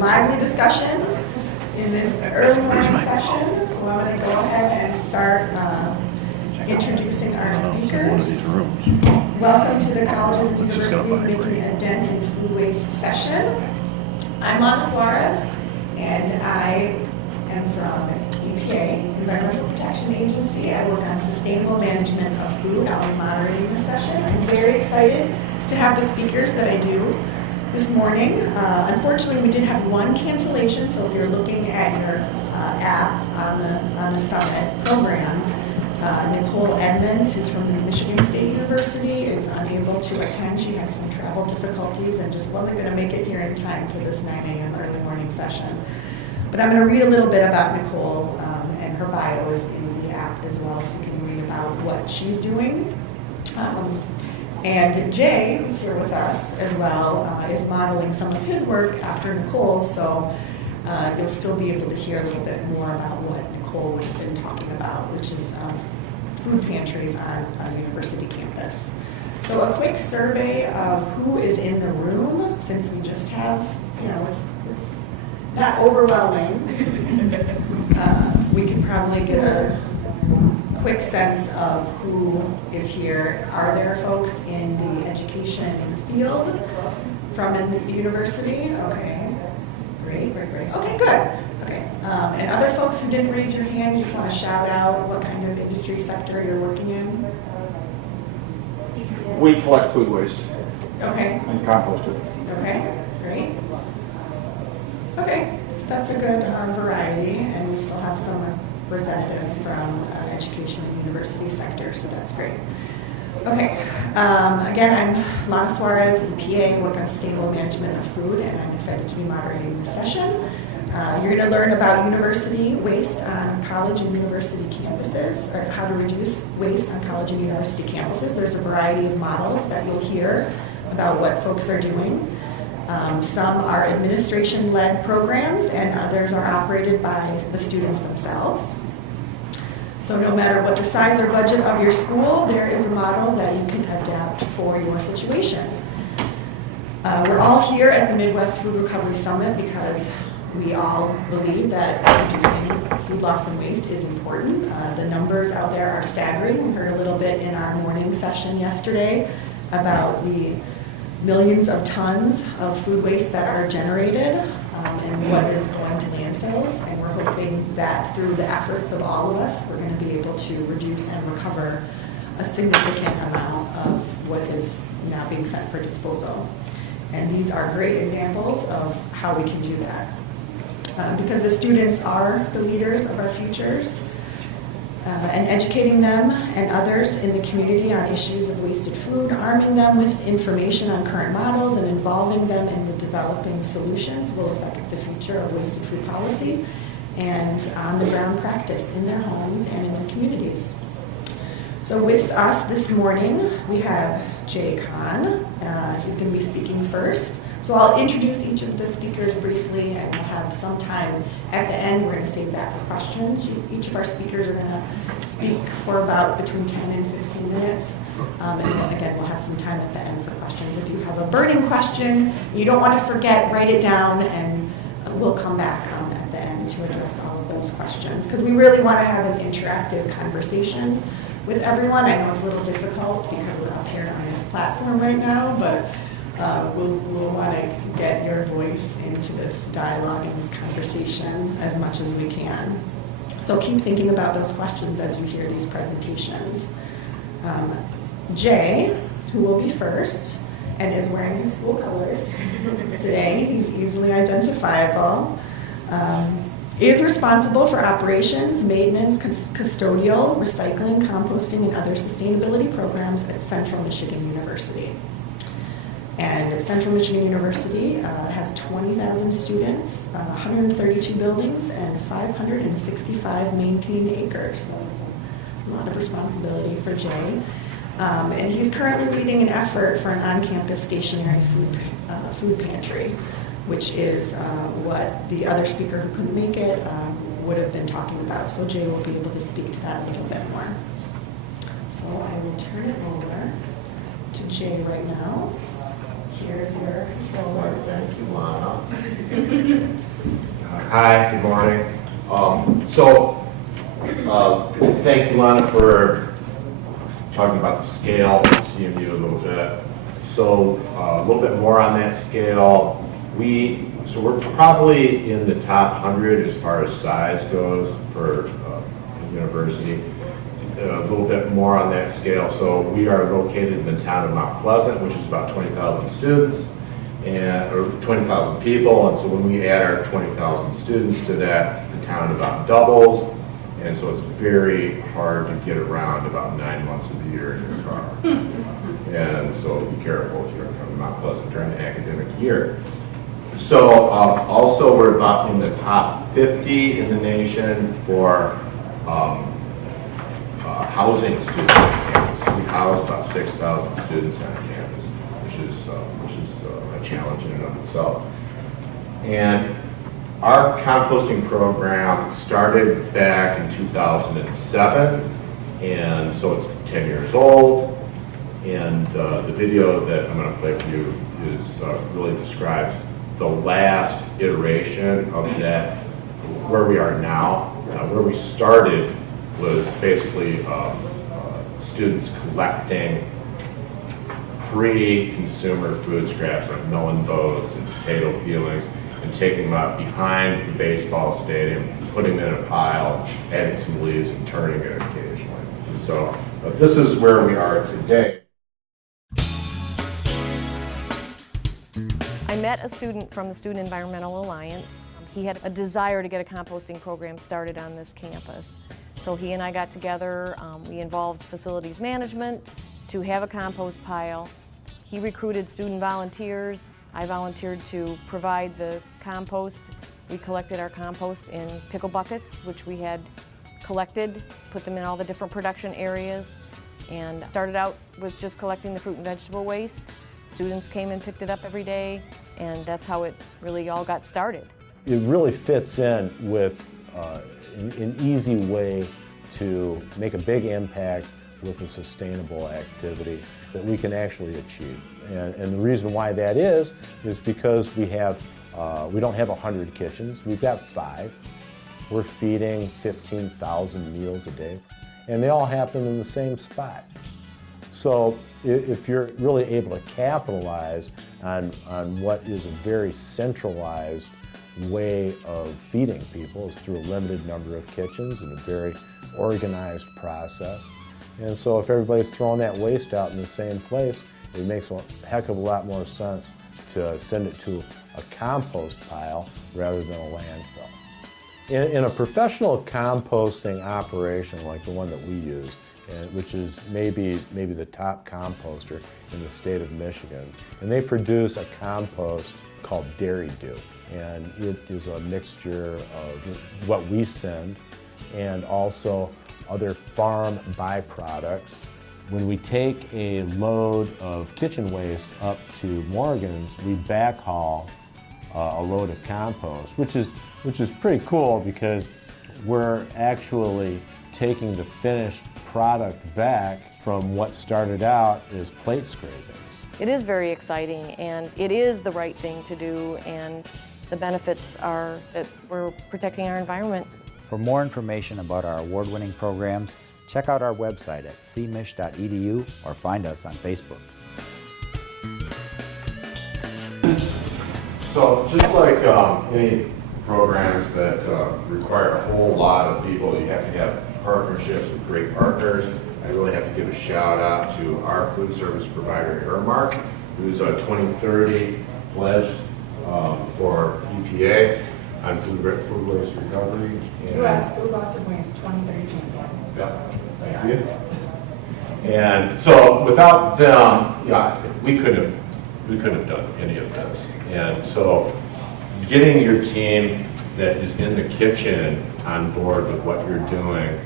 lively discussion in this early morning session. So I'm going to go ahead and start introducing our speakers. Welcome to the Colleges and Universities Making a Dent in Food Waste session. I'm Lana Suarez, and I am from EPA, Environmental Protection Agency. I work on sustainable management of food. I'll be moderating the session. I'm very excited to have the speakers that I do this morning. Unfortunately, we did have one cancellation, so if you're looking at your app on the Summit program, Nicole Edmonds, who's from the Michigan State University, is unable to attend. She had some travel difficulties and just wasn't going to make it here in time for this 9 a.m. early morning session. But I'm going to read a little bit about Nicole, and her bio is in the app as well, so you can read about what she's doing. And Jay, who's here with us as well, is modeling some of his work after Nicole, so you'll still be able to hear a little bit more about what Nicole has been talking about, which is food pantries on a university campus. So a quick survey of who is in the room, since we just have, it's not overwhelming. We can probably get a quick sense of who is here. Are there folks in the education field from a university? Okay, great. Okay, good. Okay, and other folks who didn't raise your hand, you just want to shout out what kind of industry sector you're working in? We collect food waste. Okay. And compost it. Okay, great. Okay, so that's a good variety, and we still have some representatives from education and university sector, so that's great. Okay, again, I'm Lana Suarez, EPA, work on sustainable management of food, and I'm excited to be moderating this session. You're going to learn about university waste on college and university campuses, or how to reduce waste on college and university campuses. There's a variety of models that you'll hear about what folks are doing. Some are administration-led programs, and others are operated by the students themselves. So no matter what the size or budget of your school, there is a model that you can adapt for your situation. We're all here at the Midwest Food Recovery Summit because we all believe that reducing food loss and waste is important. The numbers out there are staggering. We heard a little bit in our morning session yesterday about the millions of tons of food waste that are generated and what is going to landfills. And we're hoping that through the efforts of all of us, we're going to be able to reduce and recover a significant amount of what is now being sent for disposal. And these are great examples of how we can do that. Because the students are the leaders of our futures, and educating them and others in the community on issues of wasted food, arming them with information on current models, and involving them in the developing solutions will affect the future of wasted food policy and on-the-ground practice in their homes and in their communities. So with us this morning, we have Jay Kahn. He's going to be speaking first. So I'll introduce each of the speakers briefly, and we'll have some time at the end. We're going to save that for questions. Each of our speakers are going to speak for about between 10 and 15 minutes. And again, we'll have some time at the end for questions. If you have a burning question, you don't want to forget, write it down, and we'll come back at the end to address all of those questions. Because we really want to have an interactive conversation with everyone. I know it's a little difficult because we're up here on this platform right now, but we'll want to get your voice into this dialogue and this conversation as much as we can. So keep thinking about those questions as you hear these presentations. Jay, who will be first and is wearing his school colors today, he's easily identifiable, is responsible for operations, maintenance, custodial, recycling, composting, and other sustainability programs at Central Michigan University. And Central Michigan University has 20,000 students, 132 buildings, and 565 maintained acres. So a lot of responsibility for Jay. And he's currently leading an effort for an on-campus stationary food pantry, which is what the other speaker who couldn't make it would have been talking about. So Jay will be able to speak to that a little bit more. So I will turn it over to Jay right now. Here's your folder. Thank you, Lana. Hi, good morning. Thank you, Lana, for talking about the scale, CMU a little bit. So a little bit more on that scale. We're probably in the top 100 as far as size goes for a university. A little bit more on that scale. So we are located in the town of Mount Pleasant, which is about 20,000 students, or 20,000 people. And so when we add our 20,000 students to that, the town about doubles. And so it's very hard to get around about 9 months of the year in your car. And so be careful if you're coming to Mount Pleasant during the academic year. So also we're about in the top 50 in the nation for housing students on campus. We house about 6,000 students on campus, which is a challenge in and of itself. And our composting program started back in 2007, and so it's 10 years old. And the video that I'm going to play for you really describes the last iteration of that, where we are now. Where we started was basically students collecting pre-consumer food scraps like melon bows and potato peelings and taking them out behind the baseball stadium, putting them in a pile, adding some leaves and turning it occasionally. And so this is where we are today. I met a student from the Student Environmental Alliance. He had a desire to get a composting program started on this campus. So he and I got together, we involved facilities management to have a compost pile. He recruited student volunteers. I volunteered to provide the compost. We collected our compost in pickle buckets, which we had collected, put them in all the different production areas, and started out with just collecting the fruit and vegetable waste. Students came and picked it up every day, and that's how it really all got started. It really fits in with an easy way to make a big impact with a sustainable activity that we can actually achieve. And the reason why that is because we don't have 100 kitchens, we've got 5. We're feeding 15,000 meals a day, and they all happen in the same spot. So if you're really able to capitalize on what is a very centralized way of feeding people is through a limited number of kitchens and a very organized process. And so if everybody's throwing that waste out in the same place, it makes a heck of a lot more sense to send it to a compost pile rather than a landfill. In a professional composting operation like the one that we use, which is maybe the top composter in the state of Michigan, and they produce a compost called Dairy Dew. And it is a mixture of what we send and also other farm byproducts. When we take a load of kitchen waste up to Morgan's, we backhaul a load of compost, which is pretty cool because we're actually taking the finished product back from what started out as plate scrapings. It is very exciting, and it is the right thing to do, and the benefits are that we're protecting our environment. For more information about our award-winning programs, check out our website at cmich.edu or find us on Facebook. So just like any programs that require a whole lot of people, you have to have partnerships with great partners. I really have to give a shout out to our food service provider, Aramark, who's a 2030 pledge for EPA on food waste recovery. U.S. Food Loss and Waste 2030 champion. Yeah, thank you. And so without them, we couldn't have done any of this. And so getting your team that is in the kitchen on board with what you're doing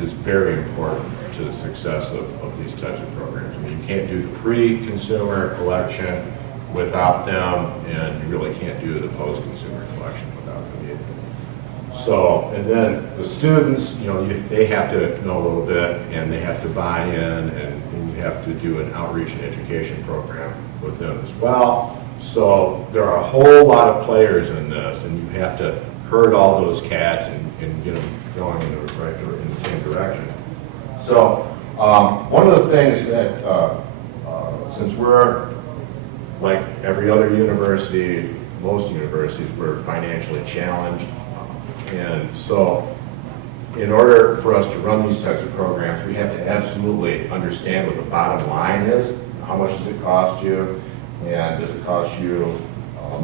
is very important to the success of these types of programs. I mean, you can't do the pre-consumer collection without them, and you really can't do the post-consumer collection without them either. So, and then the students, you know, they have to know a little bit, and they have to buy in, and we have to do an outreach and education program with them as well. So there are a whole lot of players in this, and you have to herd all those cats and get them going in the same direction. So one of the things that, since we're like every other university, most universities, we're financially challenged. And so in order for us to run these types of programs, we have to absolutely understand what the bottom line is. How much does it cost you? And does it cost you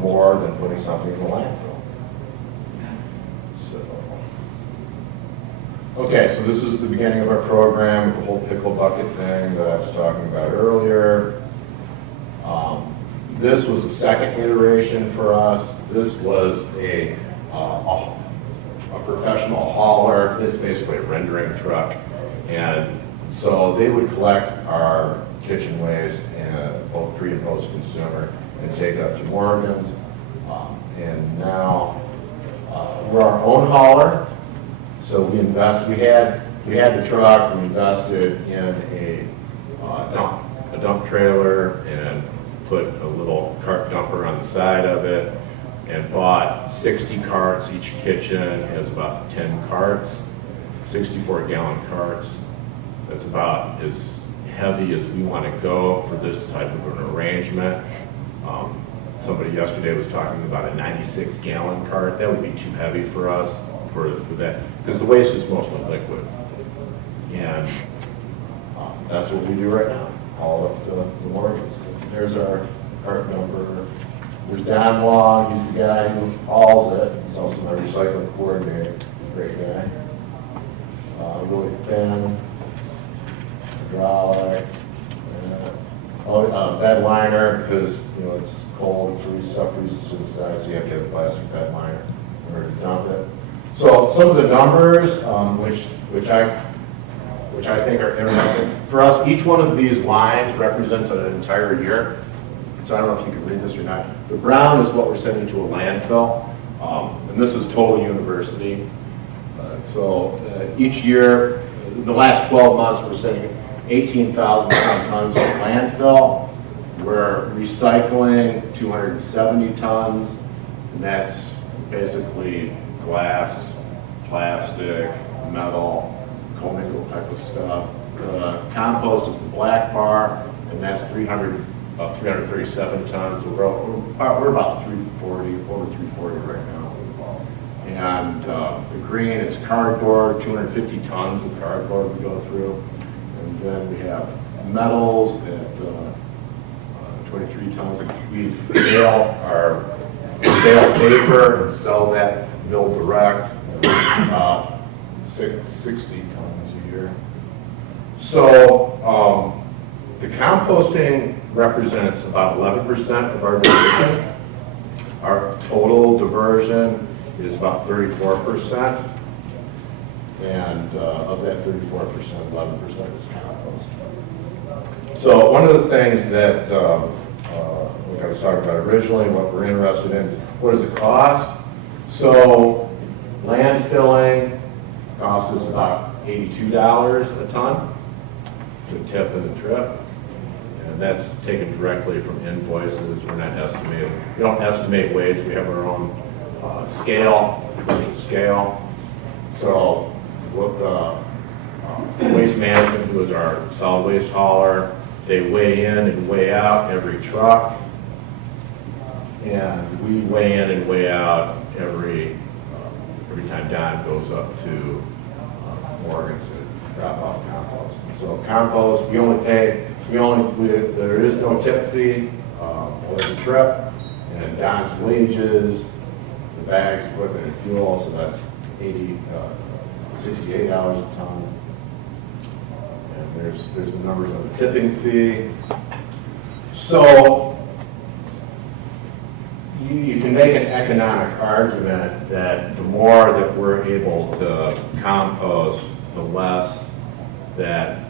more than putting something in the landfill? Okay, so this is the beginning of our program, the whole pickle bucket thing that I was talking about earlier. This was the second iteration for us. This was a professional hauler. This is basically a rendering truck. And so they would collect our kitchen waste, both pre and post consumer, and take it up to Morgan's. And now we're our own hauler. So we had the truck, we invested in a dump trailer and put a little cart dumper on the side of it and bought 60 carts. Each kitchen has about 10 carts, 64-gallon carts. That's about as heavy as we want to go for this type of an arrangement. Somebody yesterday was talking about a 96-gallon cart. That would be too heavy for us for that, because the waste is mostly liquid. And that's what we do right now, all up to the Morgans. There's our cart number. There's Don Long, he's the guy who hauls it. He's also my recycling coordinator, great guy. Really thin, hydraulic, bed liner, because it's cold, stuff freezes to the side, so you have to have a plastic bed liner in order to dump it. So some of the numbers, which I think are interesting for us, each one of these lines represents an entire year. So I don't know if you can read this or not. The brown is what we're sending to a landfill, and this is total university. So each year, the last 12 months, we're sending 18,000 tons to landfill. We're recycling 270 tons, and that's basically glass, plastic, metal, commingled type of stuff. Compost is the black bar, and that's 337 tons. So we're about 340, over 340 right now. And the green is cardboard, 250 tons of cardboard we go through. And then we have metals at 23 tons. We bale paper and sell that mill direct. It's about 60 tons a year. So the composting represents about 11% of our diversion. Our total diversion is about 34%. And of that 34%, 11% is compost. So one of the things that like I was talking about originally, what we're interested in is what does it cost? So landfilling costs us about $82 a ton, the tip and the trip. And that's taken directly from invoices. We're not estimating. We don't estimate weights. We have our own scale, commercial scale. So Waste Management, who is our solid waste hauler, they weigh in and weigh out every truck. And we weigh in and weigh out every time Don goes up to Morgan's to drop off compost. So compost, there is no tip fee for the trip, and Don's wages, the bags, equipment, and fuel, so that's $68 a ton. And there's the numbers on the tipping fee. So you can make an economic argument that the more that we're able to compost, the less that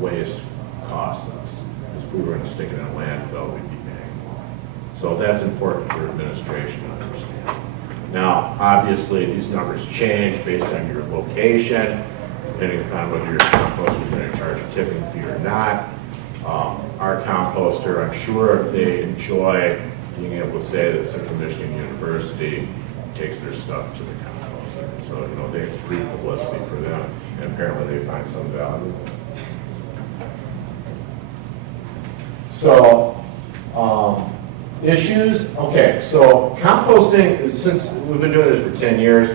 waste costs us. If we were going to stick it in a landfill, we'd be paying more. So that's important for administration to understand. Now, obviously, these numbers change based on your location, depending upon whether your composter is going to charge a tipping fee or not. Our composter, I'm sure they enjoy being able to say that Central Michigan University takes their stuff to the composter. So, you know, it's free publicity for them, and apparently they find some value. So, issues, okay, so composting, since we've been doing this for 10 years,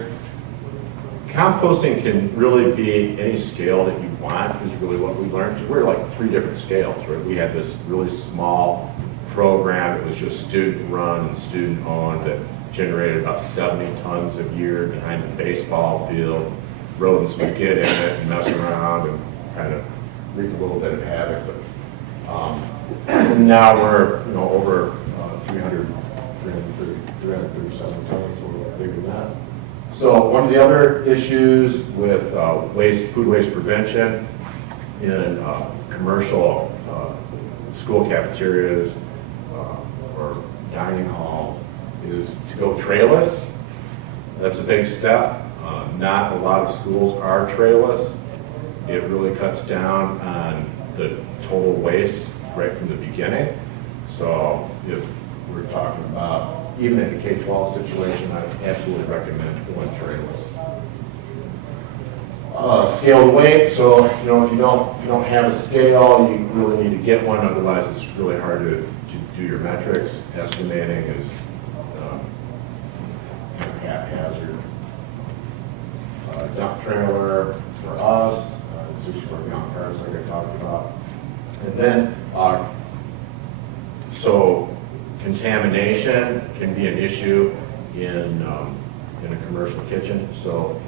composting can really be any scale that you want, is really what we learned. Because we're like 3 different scales, right? We had this really small program, it was just student run and student owned, that generated about 70 tons a year behind the baseball field. Rodents would get in it and mess around and kind of wreak a little bit of havoc. But, and now we're, you know, over 337 tons, a little bigger than that. So one of the other issues with food waste prevention in commercial school cafeterias or dining halls is to go trayless. That's a big step. Not a lot of schools are trayless. It really cuts down on the total waste right from the beginning. So if we're talking about, even in the K-12 situation, I absolutely recommend going trayless. Scale the weight. So, you know, if you don't have a scale, you really need to get one. Otherwise, it's really hard to do your metrics. Estimating is haphazard. Dump trailer for us. It's just for young cars like I talked about. And then, so contamination can be an issue in a commercial kitchen. So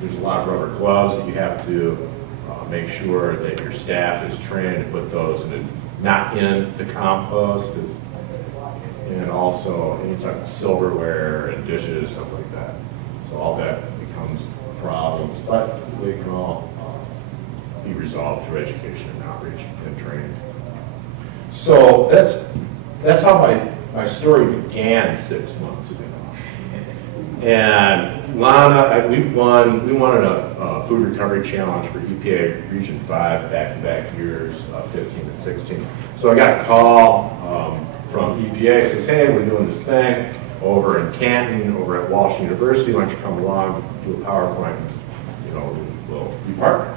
there's a lot of rubber gloves that you have to make sure that your staff is trained to put those not in the compost, and also any type of silverware and dishes, stuff like that. So all that becomes problems, but they can all be resolved through education and outreach and training. So that's how my story began 6 months ago. And Lana, we won a food recovery challenge for EPA Region 5 back-to-back years, 15 and 16. So I got a call from EPA, says, hey, we're doing this thing over in Canton, over at Walsh University. Why don't you come along, do a PowerPoint, you know, we'll be partners.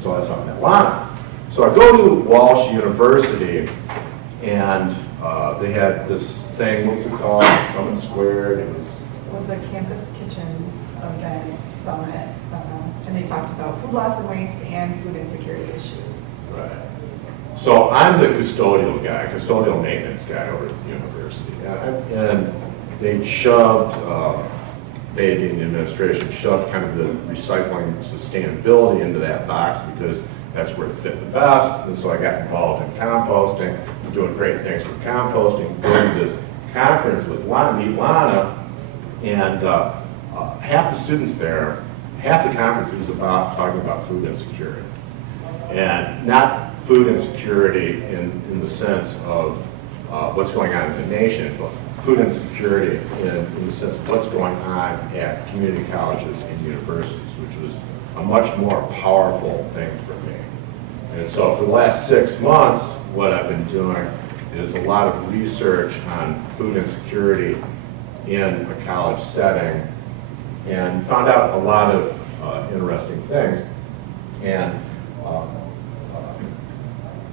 So that's how I met Lana. So I go to Walsh University, and they had this thing, what was it called? Summit Squared. It was a Campus Kitchens event summit, and they talked about food loss and waste and food insecurity issues. Right. So I'm the custodial maintenance guy over at the university. And they shoved, they being the administration, shoved kind of the recycling sustainability into that box because that's where it fit the best. And so I got involved in composting, doing great things with composting, going to this conference with Lana, and half the students there, half the conference is about talking about food insecurity. And not food insecurity in the sense of what's going on in the nation, but food insecurity in the sense of what's going on at community colleges and universities, which was a much more powerful thing for me. And so for the last 6 months, what I've been doing is a lot of research on food insecurity in a college setting, and found out a lot of interesting things. And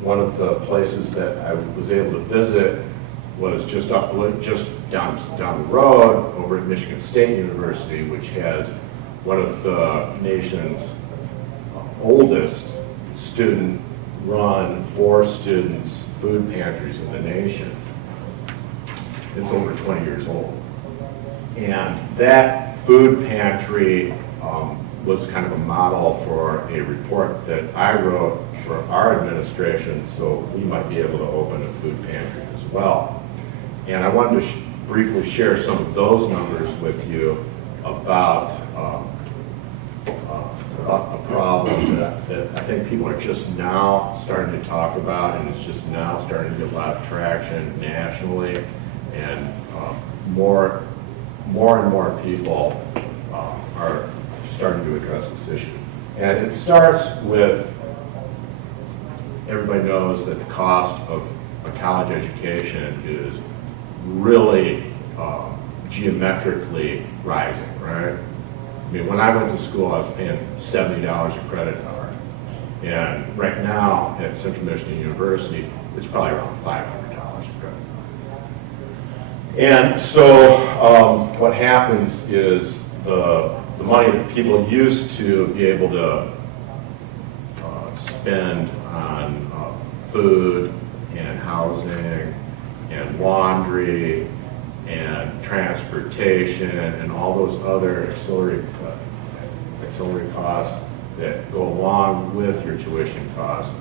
one of the places that I was able to visit was just down the road over at Michigan State University, which has one of the nation's oldest student-run, for students, food pantries in the nation. It's over 20 years old. And that food pantry was kind of a model for a report that I wrote for our administration, so we might be able to open a food pantry as well. And I wanted to briefly share some of those numbers with you about a problem that I think people are just now starting to talk about, and it's just now starting to get a lot of traction nationally, and more more and more people are starting to address this issue. And it starts with, everybody knows that the cost of a college education is really geometrically rising, right? I mean, when I went to school, I was paying $70 a credit hour. And right now at Central Michigan University, it's probably around $500 a credit hour. And so what happens is the money that people used to be able to spend on food and housing and laundry and transportation and all those other auxiliary costs that go along with your tuition costs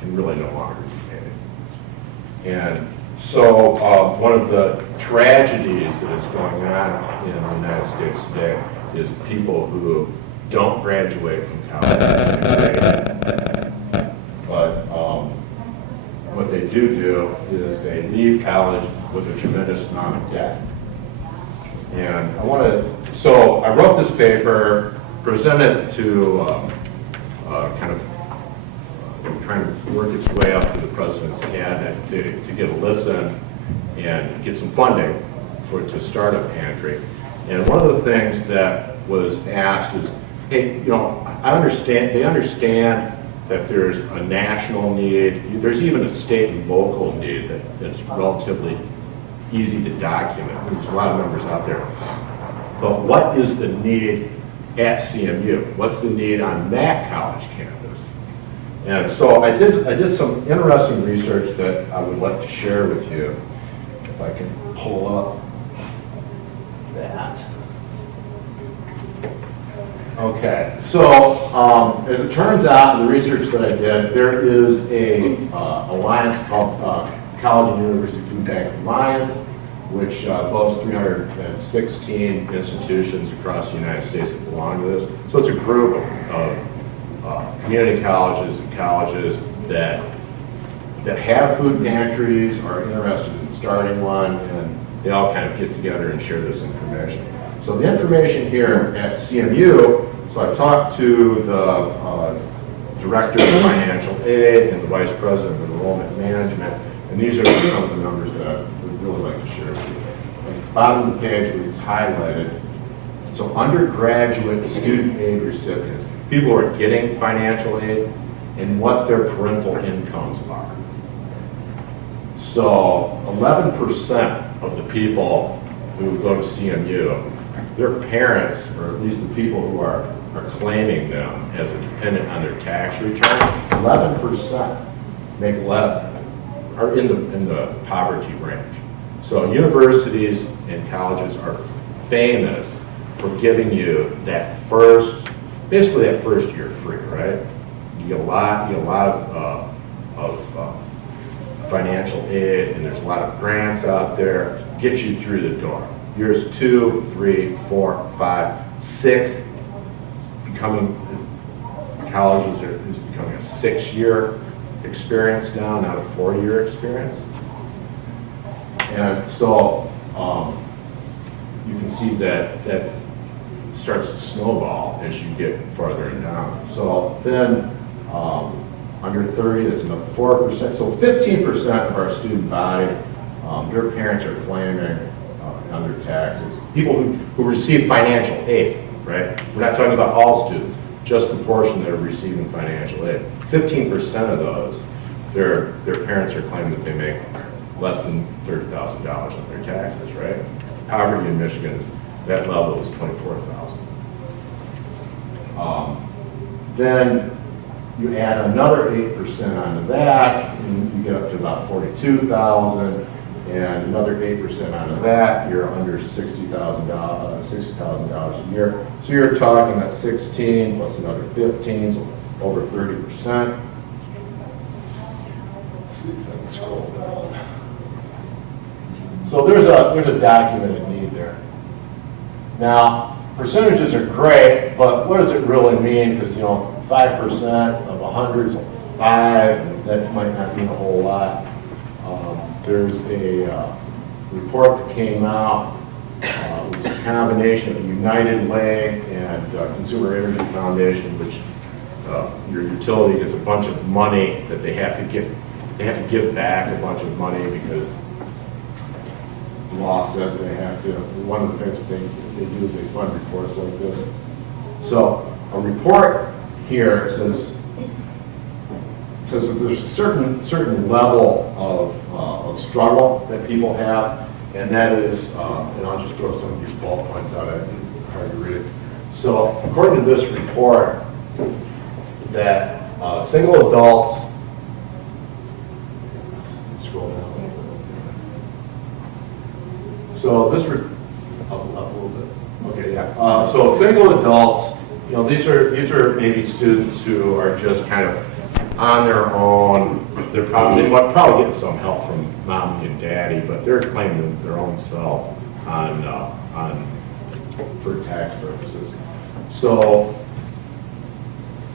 can really no longer be paid. And so one of the tragedies that is going on in the United States today is people who don't graduate from college, but what they do is they leave college with a tremendous amount of debt. And so I wrote this paper, presented it to kind of trying to work its way up to the president's cabinet to get a listen and get some funding to start a pantry. And one of the things that was asked is, hey, they understand that there's a national need, there's even a state and local need that's relatively easy to document. There's a lot of numbers out there. But what is the need at CMU? What's the need on that college campus? And so I did some interesting research that I would like to share with you, if I can pull up that. Okay, so as it turns out in the research that I did, there is a alliance called College and University Food Bank Alliance, which boasts 316 institutions across the United States that belong to this. So it's a group of community colleges and colleges that have food pantries, are interested in starting one, and they all kind of get together and share this information. So the information here at CMU, so I talked to the Director of Financial Aid and the Vice President of Enrollment Management, and these are some of the numbers that I would really like to share with you. At the bottom of the page where it's highlighted, so undergraduate student aid recipients, people who are getting financial aid, and what their parental incomes are. So 11% of the people who go to CMU, their parents, or at least the people who are claiming them as a dependent on their tax return, 11% make are in the poverty range. So universities and colleges are famous for giving you basically that first year free, right? You get a lot of financial aid, and there's a lot of grants out there to get you through the door. Years 2, 3, 4, 5, 6, colleges is becoming a 6-year experience now, not a 4-year experience. And so you can see that starts to snowball as you get farther and down. So then under 30, that's another 4%. So 15% of our student body, their parents are claiming on their taxes. People who receive financial aid, right? We're not talking about all students, just the portion that are receiving financial aid. 15% of those, their parents are claiming that they make less than $30,000 on their taxes, right? Poverty in Michigan, that level is $24,000. Then you add another 8% onto that, and you get up to about 42,000, and another 8% onto that, you're under $60,000 a year. So you're talking about 16 plus another 15, so over 30%. Let's see if I can scroll down. So there's a documented need there. Now, percentages are great, but what does it really mean? Because 5% of 100 is 5, and that might not mean a whole lot. There's a report that came out It's a combination of United Way and Consumer Energy Foundation, which your utility gets a bunch of money that they have to give back a bunch of money because the law says they have to. One of the things that they do is they fund reports like this. So a report here says that there's a certain level of struggle that people have, and that is, and I'll just throw some of these bullet points out, it's hard to read it. So according to this report, that single adults, scroll down. So this, up a little bit. Okay, yeah. So single adults, you know, these are maybe students who are just kind of on their own. They probably get some help from mommy and daddy, but they're claiming their own self for tax purposes. So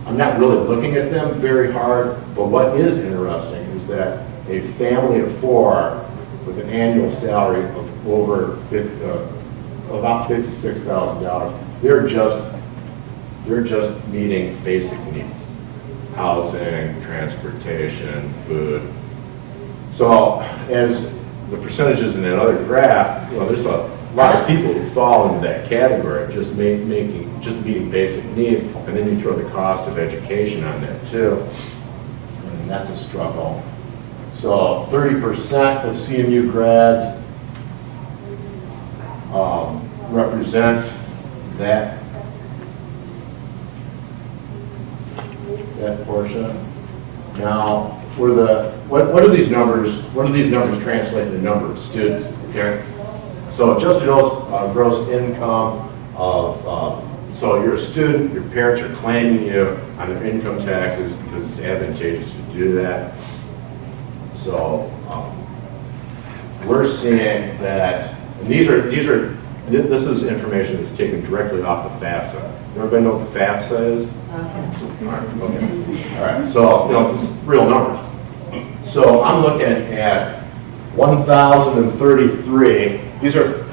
I'm not really looking at them very hard, but what is interesting is that a family of 4 with an annual salary of about $56,000, they're just meeting basic needs: housing, transportation, food. So as the percentages in that other graph, you know, there's a lot of people who fall into that category of just meeting basic needs, and then you throw the cost of education on that too, and that's a struggle. So 30% of CMU grads represent that portion. Now, what do these numbers translate to number of students? Okay, so adjusted gross income of so you're a student, your parents are claiming you on their income taxes because it's advantageous to do that. So we're seeing that, and this is information that's taken directly off the FAFSA. Everybody know what the FAFSA is? Okay. All right. So, you know, it's real numbers. So I'm looking at 1,033. These are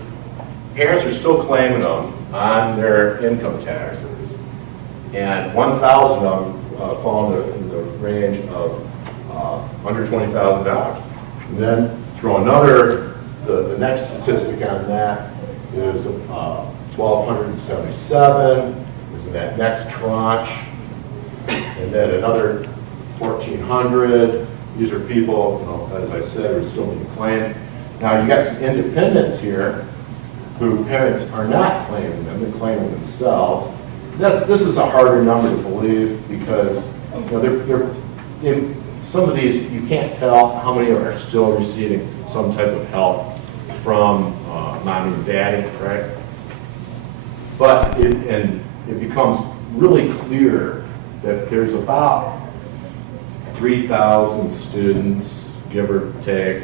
parents are still claiming them on their income taxes, and 1,000 of them fall in the range of under $20,000. And then throw the next statistic on that is 1,277 is in that next tranche, and then another 1,400. These are people, you know, as I said, who are still being claimed. Now you got some independents here who parents are not claiming them, they're claiming themselves. This is a harder number to believe because, you know, in some of these you can't tell how many are still receiving some type of help from mommy and daddy, right? But it becomes really clear that there's about 3,000 students, give or take,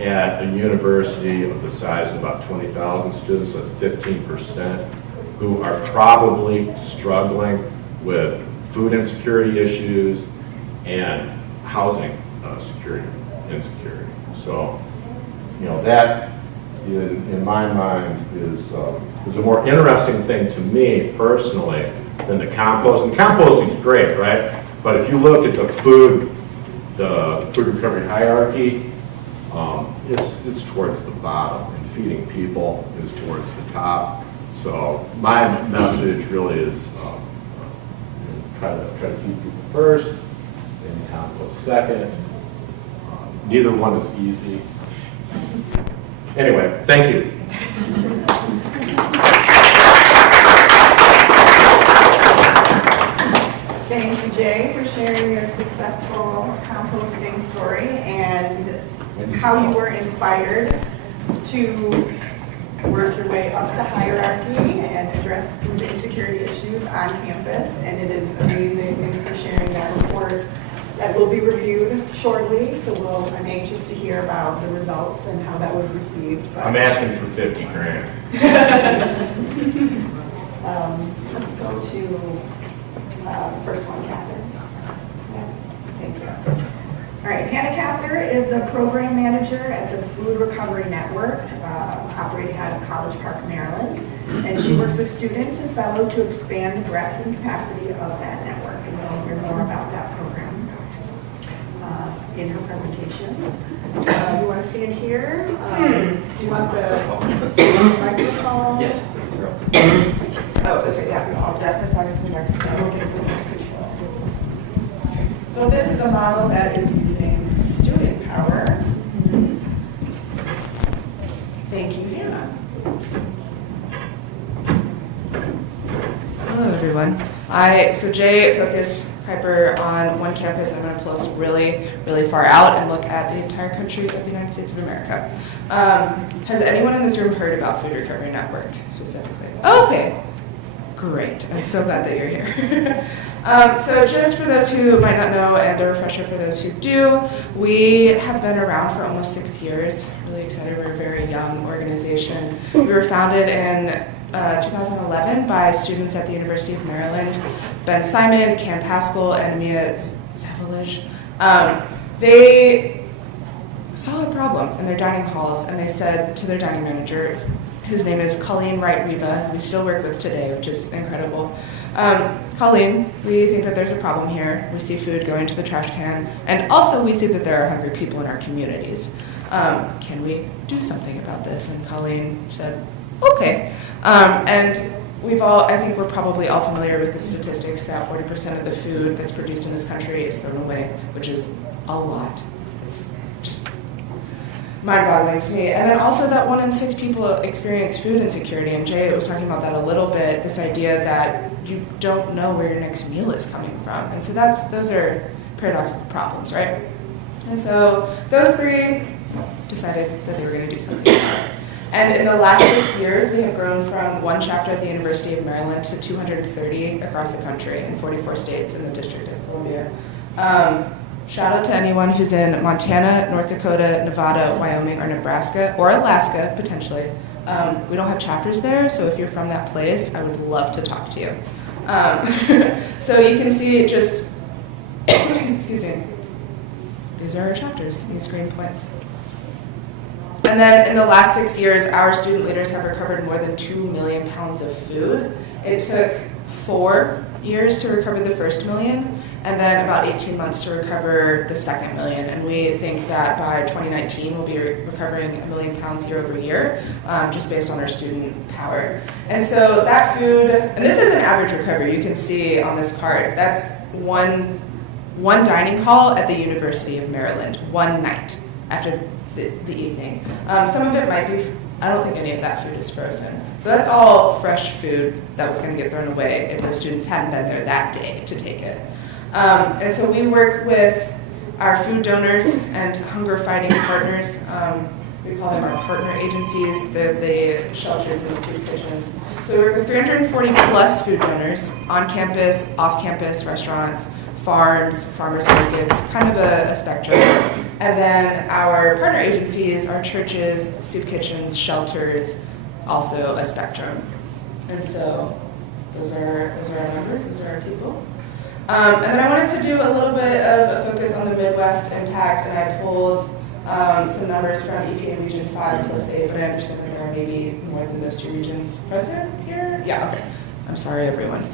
at a university of the size of about 20,000 students, so that's 15%, who are probably struggling with food insecurity issues and housing insecurity. So, you know, that in my mind is a more interesting thing to me personally than the composting. Composting is great, right? But if you look at the food recovery hierarchy, it's towards the bottom, and feeding people is towards the top. So my message really is try to feed people first, and compost second. Neither one is easy. Anyway, thank you. Thank you, Jay, for sharing your successful composting story and how you were inspired to work your way up the hierarchy and address food insecurity issues on campus. And it is amazing. Thanks for sharing that report. That will be reviewed shortly, so I'm anxious to hear about the results and how that was received. I'm asking for 50 grand. Let's go to the first one, Cather. Yes, thank you. All right, Hannah Cather Cather is the program manager at the Food Recovery Network, operating out of College Park, Maryland. And she works with students and fellows to expand the breadth and capacity of that network. And you'll hear more about that program in her presentation. You want to see it here? Do you want the microphone? Yes, please, girls. Oh, okay, yeah, I'll definitely talk to the microphone. So this is a model that is using student power. Thank you, Hannah. Hello, everyone. So Jay focused hyper on one campus. I'm going to pull us really, really far out and look at the entire country of the United States of America. Has anyone in this room heard about Food Recovery Network specifically? Oh, okay. Great. I'm so glad that you're here. So just for those who might not know, and a refresher for those who do, we have been around for almost 6 years. Really excited. We're a very young organization. We were founded in 2011 by students at the University of Maryland, Ben Simon, Cam Haskell, and Mia Zavalij. They saw a problem in their dining halls, and they said to their dining manager, whose name is Colleen Wright-Riva, who we still work with today, which is incredible. Colleen, we think that there's a problem here. We see food going to the trash can, and also we see that there are hungry people in our communities. Can we do something about this? And Colleen said, okay. And I think we're probably all familiar with the statistics that 40% of the food that's produced in this country is thrown away, which is a lot. It's just mind-boggling to me. And then also that 1 in 6 people experience food insecurity, and Jay was talking about that a little bit, this idea that you don't know where your next meal is coming from. And so those are paradoxical problems, right? And so those three decided that they were going to do something about it. And in the last 6 years, we have grown from 1 chapter at the University of Maryland to 230 across the country in 44 states in the District of Columbia. Shout out to anyone who's in Montana, North Dakota, Nevada, Wyoming, or Nebraska, or Alaska, potentially. We don't have chapters there, so if you're from that place, I would love to talk to you. So you can see just, excuse me, these are our chapters, these green points. And then in the last 6 years, our student leaders have recovered more than 2 million pounds of food. It took 4 years to recover the first million, and then about 18 months to recover the second million. And we think that by 2019, we'll be recovering 1 million pounds year over year, just based on our student power. And so that food, and this is an average recovery, you can see on this card, that's one dining hall at the University of Maryland, one night after the evening. Some of it might be, I don't think any of that food is frozen. So that's all fresh food that was going to get thrown away if those students hadn't been there that day to take it. And so we work with our food donors and hunger fighting partners. We call them our partner agencies. They're the shelters and the soup kitchens. So we work with 340 plus food donors on campus, off campus, restaurants, farms, farmers markets, kind of a spectrum. And then our partner agencies are churches, soup kitchens, shelters, also a spectrum. And so those are our numbers, those are our people. And then I wanted to do a little bit of a focus on the Midwest impact, and I pulled some numbers from EPA Region 5 plus 8, but I understand that there are maybe more than those 2 regions present here. Yeah, okay. I'm sorry, everyone.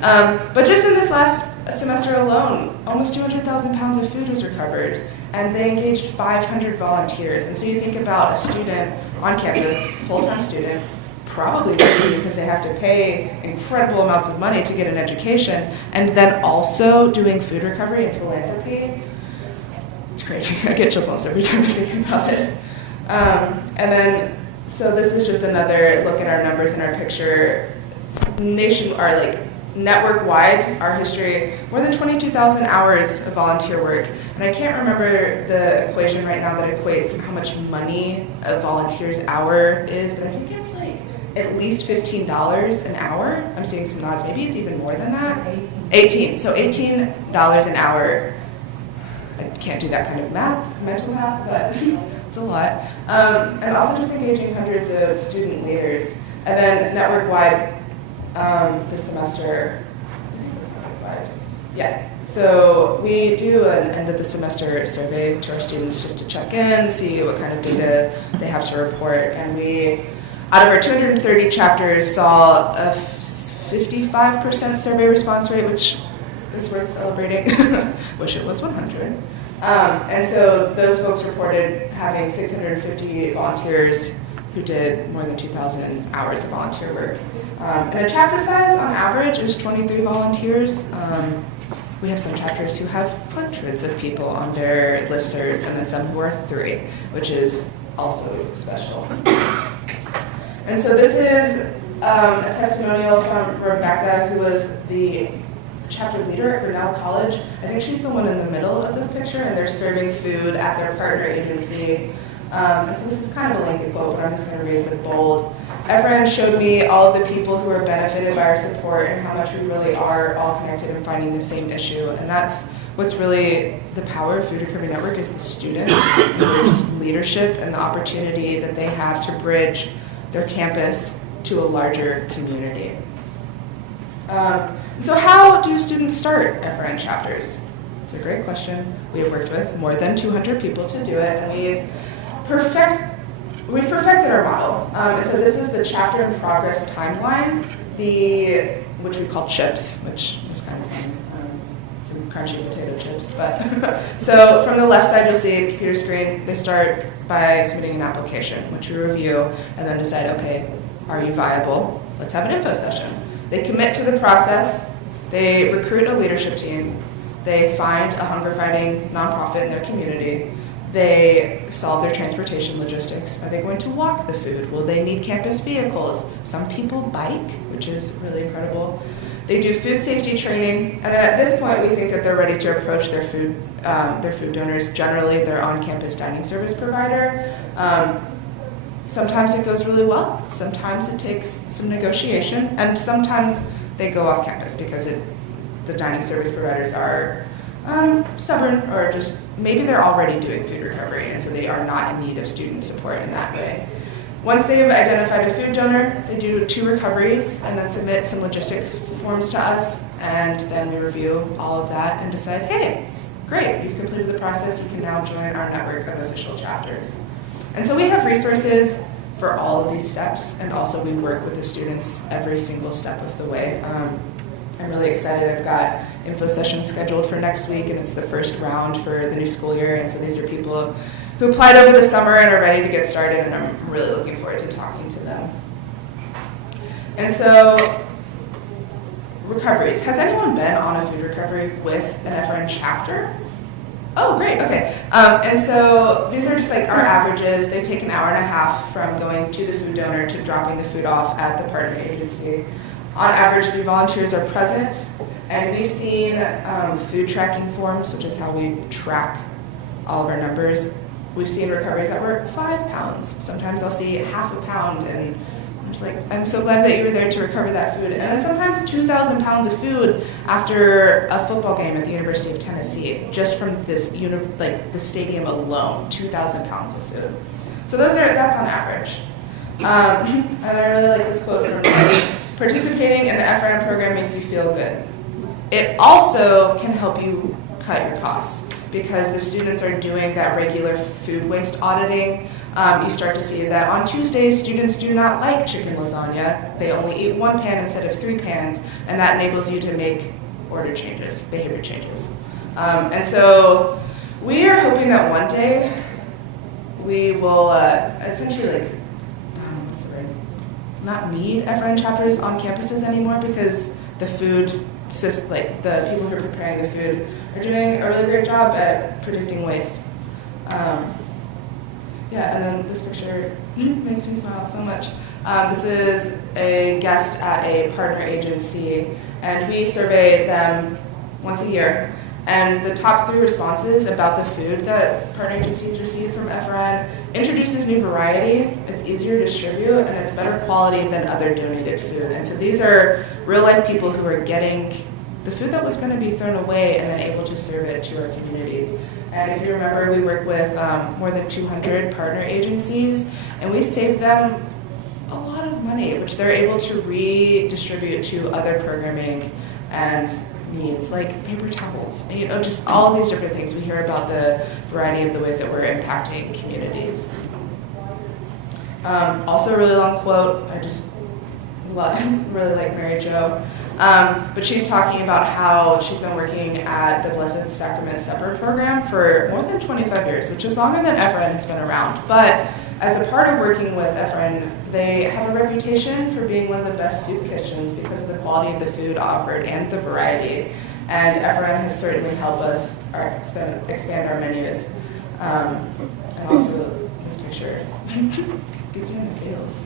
But just in this last semester alone, almost 200,000 pounds of food was recovered, and they engaged 500 volunteers. And so you think about a student on campus, full-time student, probably working because they have to pay incredible amounts of money to get an education, and then also doing food recovery and philanthropy. It's crazy. I get chill bumps every time I think about it. And then, so this is just another look at our numbers in our picture. Network-wide, our history, more than 22,000 hours of volunteer work. And I can't remember the equation right now that equates how much money a volunteer's hour is, but I think it's like at least $15 an hour. I'm seeing some nods. Maybe it's even more than that. 18. So $18 an hour. I can't do that kind of mental math, but it's a lot. And also just engaging hundreds of student leaders. And then network-wide, this semester, I think it was network-wide. Yeah. So So we do an end of the semester survey to our students just to check in, see what kind of data they have to report. And we, out of our 230 chapters, saw a 55% survey response rate, which is worth celebrating. Wish it was 100. And so those folks reported having 650 volunteers who did more than 2,000 hours of volunteer work. And a chapter size on average is 23 volunteers. We have some chapters who have hundreds of people on their listservs, and then some who are 3, which is also special. And so this is a testimonial from Rebecca, who was the chapter leader at Grinnell College. I think she's the one in the middle of this picture, and they're serving food at their partner agency. And so this is kind of a lengthy quote, but I'm just going to read it with bold. Efrain showed me all of the people who are benefited by our support and how much we really are all connected and fighting the same issue. And that's what's really the power of Food Recovery Network, is the students, and their leadership, and the opportunity that they have to bridge their campus to a larger community. So how do students start Efrain chapters? It's a great question. We have worked with more than 200 people to do it, and we've perfected our model. And so this is the chapter in progress timeline, which we call chips, which is kind of fun. Some crunchy potato chips. But so from the left side, you'll see a computer screen. They start by submitting an application, which we review, and then decide, okay, are you viable? Let's have an info session. They commit to the process. They recruit a leadership team. They find a hunger-fighting nonprofit in their community. They solve their transportation logistics. Are they going to walk the food? Will they need campus vehicles? Some people bike, which is really incredible. They do food safety training, and then at this point, we think that they're ready to approach their food donors. Generally, their on-campus dining service provider. Sometimes it goes really well. Sometimes it takes some negotiation, and sometimes they go off campus because the dining service providers are stubborn, or just maybe they're already doing food recovery, and so they are not in need of student support in that way. Once they've identified a food donor, they do 2 recoveries and then submit some logistics forms to us, and then we review all of that and decide, hey, great, you've completed the process, you can now join our network of official chapters. And so we have resources for all of these steps, and also we work with the students every single step of the way. I'm really excited. I've got info sessions scheduled for next week, and it's the first round for the new school year. And so these are people who applied over the summer and are ready to get started, and I'm really looking forward to talking to them. And so, recoveries. Has anyone been on a food recovery with an Efrain chapter? Oh, great, okay. And so these are just like our averages. They take an hour and a half from going to the food donor to dropping the food off at the partner agency. On average, 3 volunteers are present, and we've seen food tracking forms, which is how we track all of our numbers. We've seen recoveries that were 5 pounds. Sometimes I'll see half a pound, and I'm just like, I'm so glad that you were there to recover that food. And then sometimes 2,000 pounds of food after a football game at the University of Tennessee, just from this, the stadium alone, 2,000 pounds of food. So that's on average. And I really like this quote from Nicole. Participating in the Efrain program makes you feel good. It also can help you cut your costs, because the students are doing that regular food waste auditing. You start to see that on Tuesdays, students do not like chicken lasagna. They only eat 1 pan instead of 3 pans, and that enables you to make order changes, behavior changes. And so we are hoping that one day we will essentially not need Efrain chapters on campuses anymore, because the people who are preparing the food are doing a really great job at predicting waste. And then this picture makes me smile so much. This is a guest at a partner agency, and we survey them once a year. And the top 3 responses about the food that partner agencies receive from Efrain: introduces new variety, it's easier to distribute, and it's better quality than other donated food. And so these are real-life people who are getting the food that was going to be thrown away and then able to serve it to our communities. And if you remember, we work with more than 200 partner agencies, and we save them a lot of money, which they're able to redistribute to other programming and needs, like paper towels, just all these different things. We hear about the variety of the ways that we're impacting communities. Also a really long quote, I just really like Mary Jo. But she's talking about how she's been working at the Blessed Sacrament Supper program for more than 25 years, which is longer than Efrain has been around. But as a part of working with Efrain, they have a reputation for being one of the best soup kitchens because of the quality of the food offered and the variety. And Efrain has certainly helped us expand our menus. And also, this picture gets me in the feels.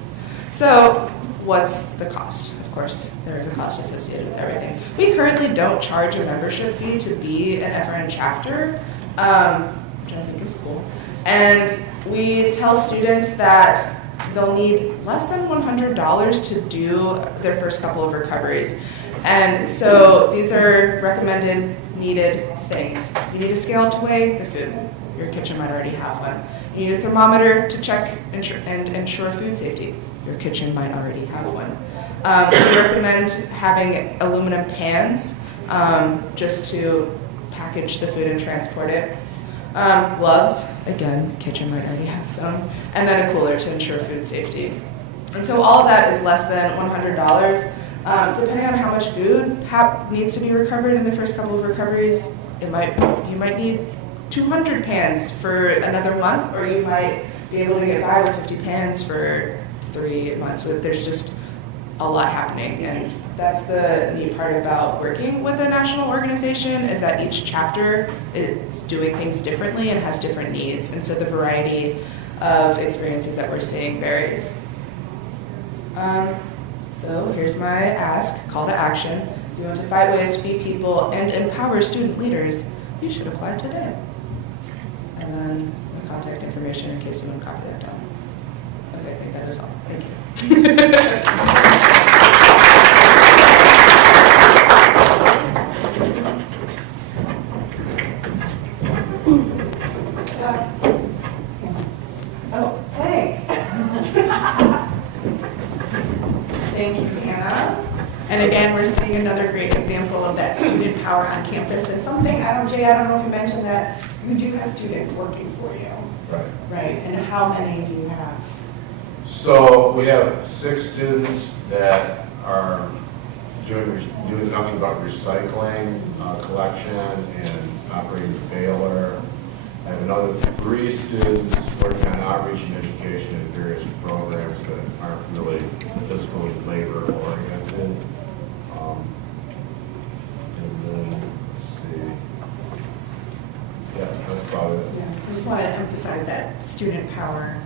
So, what's the cost? Of course, there is a cost associated with everything. We currently don't charge a membership fee to be an Efrain chapter, which I think is cool. And we tell students that they'll need less than $100 to do their first couple of recoveries. And so these are recommended, needed things. You need a scale to weigh the food. Your kitchen might already have one. You need a thermometer to check and ensure food safety. Your kitchen might already have one. We recommend having aluminum pans just to package the food and transport it. Gloves, again, kitchen might already have some. And then a cooler to ensure food safety. And so all of that is less than $100. Depending on how much food needs to be recovered in the first couple of recoveries, you might need 200 pans for another month, or you might be able to get by with 50 pans for 3 months. There's just a lot happening, and that's the neat part about working with a national organization, is that each chapter is doing things differently and has different needs, and so the variety of experiences that we're seeing varies. So here's my ask, call to action. If you want to find ways to feed people and empower student leaders, you should apply today. And then the contact information in case you want to copy that down. Okay, I think that is all. Thank you. Oh, thanks. Thank you, Hannah. And again, we're seeing another great example of that student power on campus. And something, Jay, I don't know if you mentioned that you do have students working for you. Right. Right, and how many do you have? So we have 6 students that are doing nothing but recycling, collection, and operating the baler. I have another 3 students working on outreach and education in various programs that aren't really physically labor oriented. And then, let's see. Yeah, that's about it. Yeah, I just wanted to emphasize that student power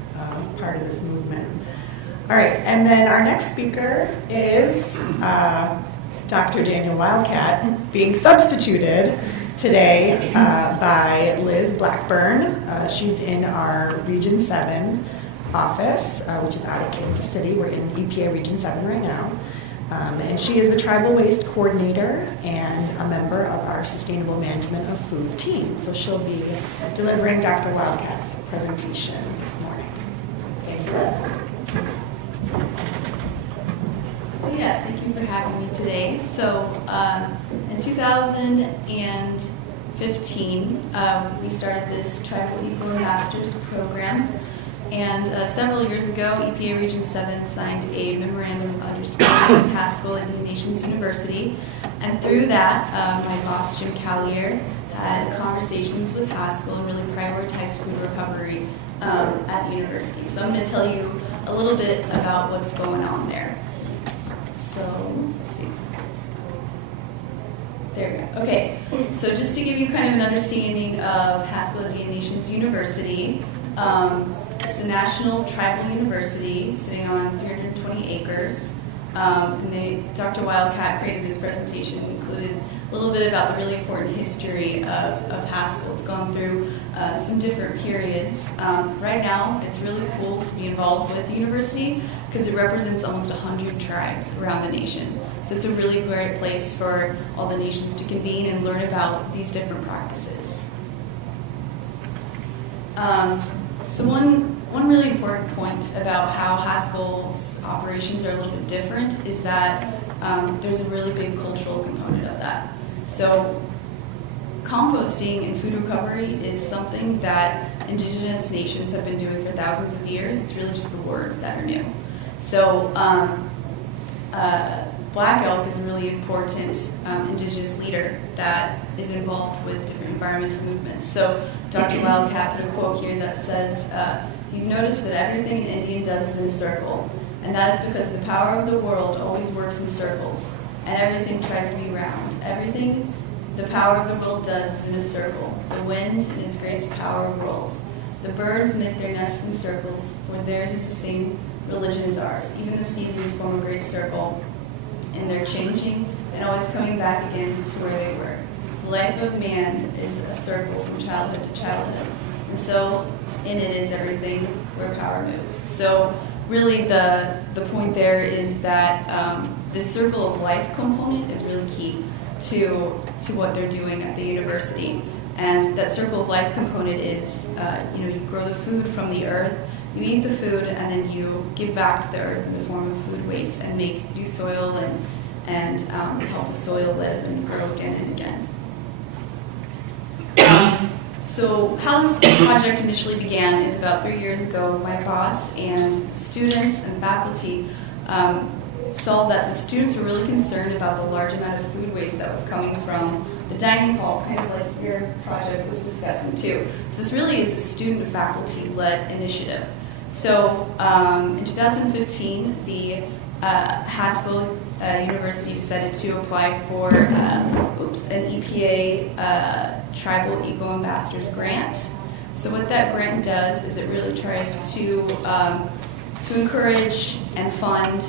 part of this movement. All right, and then our next speaker is Dr. Daniel Wildcat, being substituted today by Liz Blackburn. She's in our Region 7 office, which is out of Kansas City. We're in EPA Region 7 right now. And she is the Tribal Waste Coordinator and a member of our Sustainable Management of Food team. So she'll be delivering Dr. Wildcat's presentation this morning. Thank you, Liz. So yes, thank you for having me today. So in 2015, we started this Tribal Eco Masters program. And several years ago, EPA Region 7 signed a memorandum of understanding with Haskell and Nations University. And through that, my boss, Jim Callier, had conversations with Haskell and really prioritized food recovery at the university. So I'm going to tell you a little bit about what's going on there. So, let's see. There we go. Okay, so just to give you kind of an understanding of Haskell and Nations University, it's a national tribal university sitting on 320 acres. And Dr. Wildcat created this presentation, included a little bit about the really important history of Haskell. It's gone through some different periods. Right now, it's really cool to be involved with the university because it represents almost 100 tribes around the nation. So it's a really great place for all the nations to convene and learn about these different practices. So one really important point about how Haskell's operations are a little bit different is that there's a really big cultural component of that. So composting and food recovery is something that indigenous nations have been doing for thousands of years. It's really just the words that are new. So Black Elk is a really important indigenous leader that is involved with different environmental movements. So Dr. Wildcat put a quote here that says, "You've noticed that everything an Indian does is in a circle, and that is because the power of the world always works in circles, and everything tries to be round. Everything the power of the world does is in a circle. The wind in its greatest power whirls. The birds make their nests in circles, for theirs is the same religion as ours. Even the seasons form a great circle, and they're changing and always coming back again to where they were. The life of man is a circle from childhood to childhood, and so in it is everything where power moves." So really the point there is that this circle of life component is really key to what they're doing at the university. And that circle of life component is, you grow the food from the earth, you eat the food, and then you give back to the earth in the form of food waste and make new soil and help the soil live and grow again and again. So how this project initially began is about 3 years ago. My boss and students and faculty saw that the students were really concerned about the large amount of food waste that was coming from the dining hall, kind of like your project was discussing too. So this really is a student and faculty-led initiative. So in 2015, the Haskell University decided to apply for an EPA Tribal Eco Ambassadors Grant. So what that grant does is it really tries to encourage and fund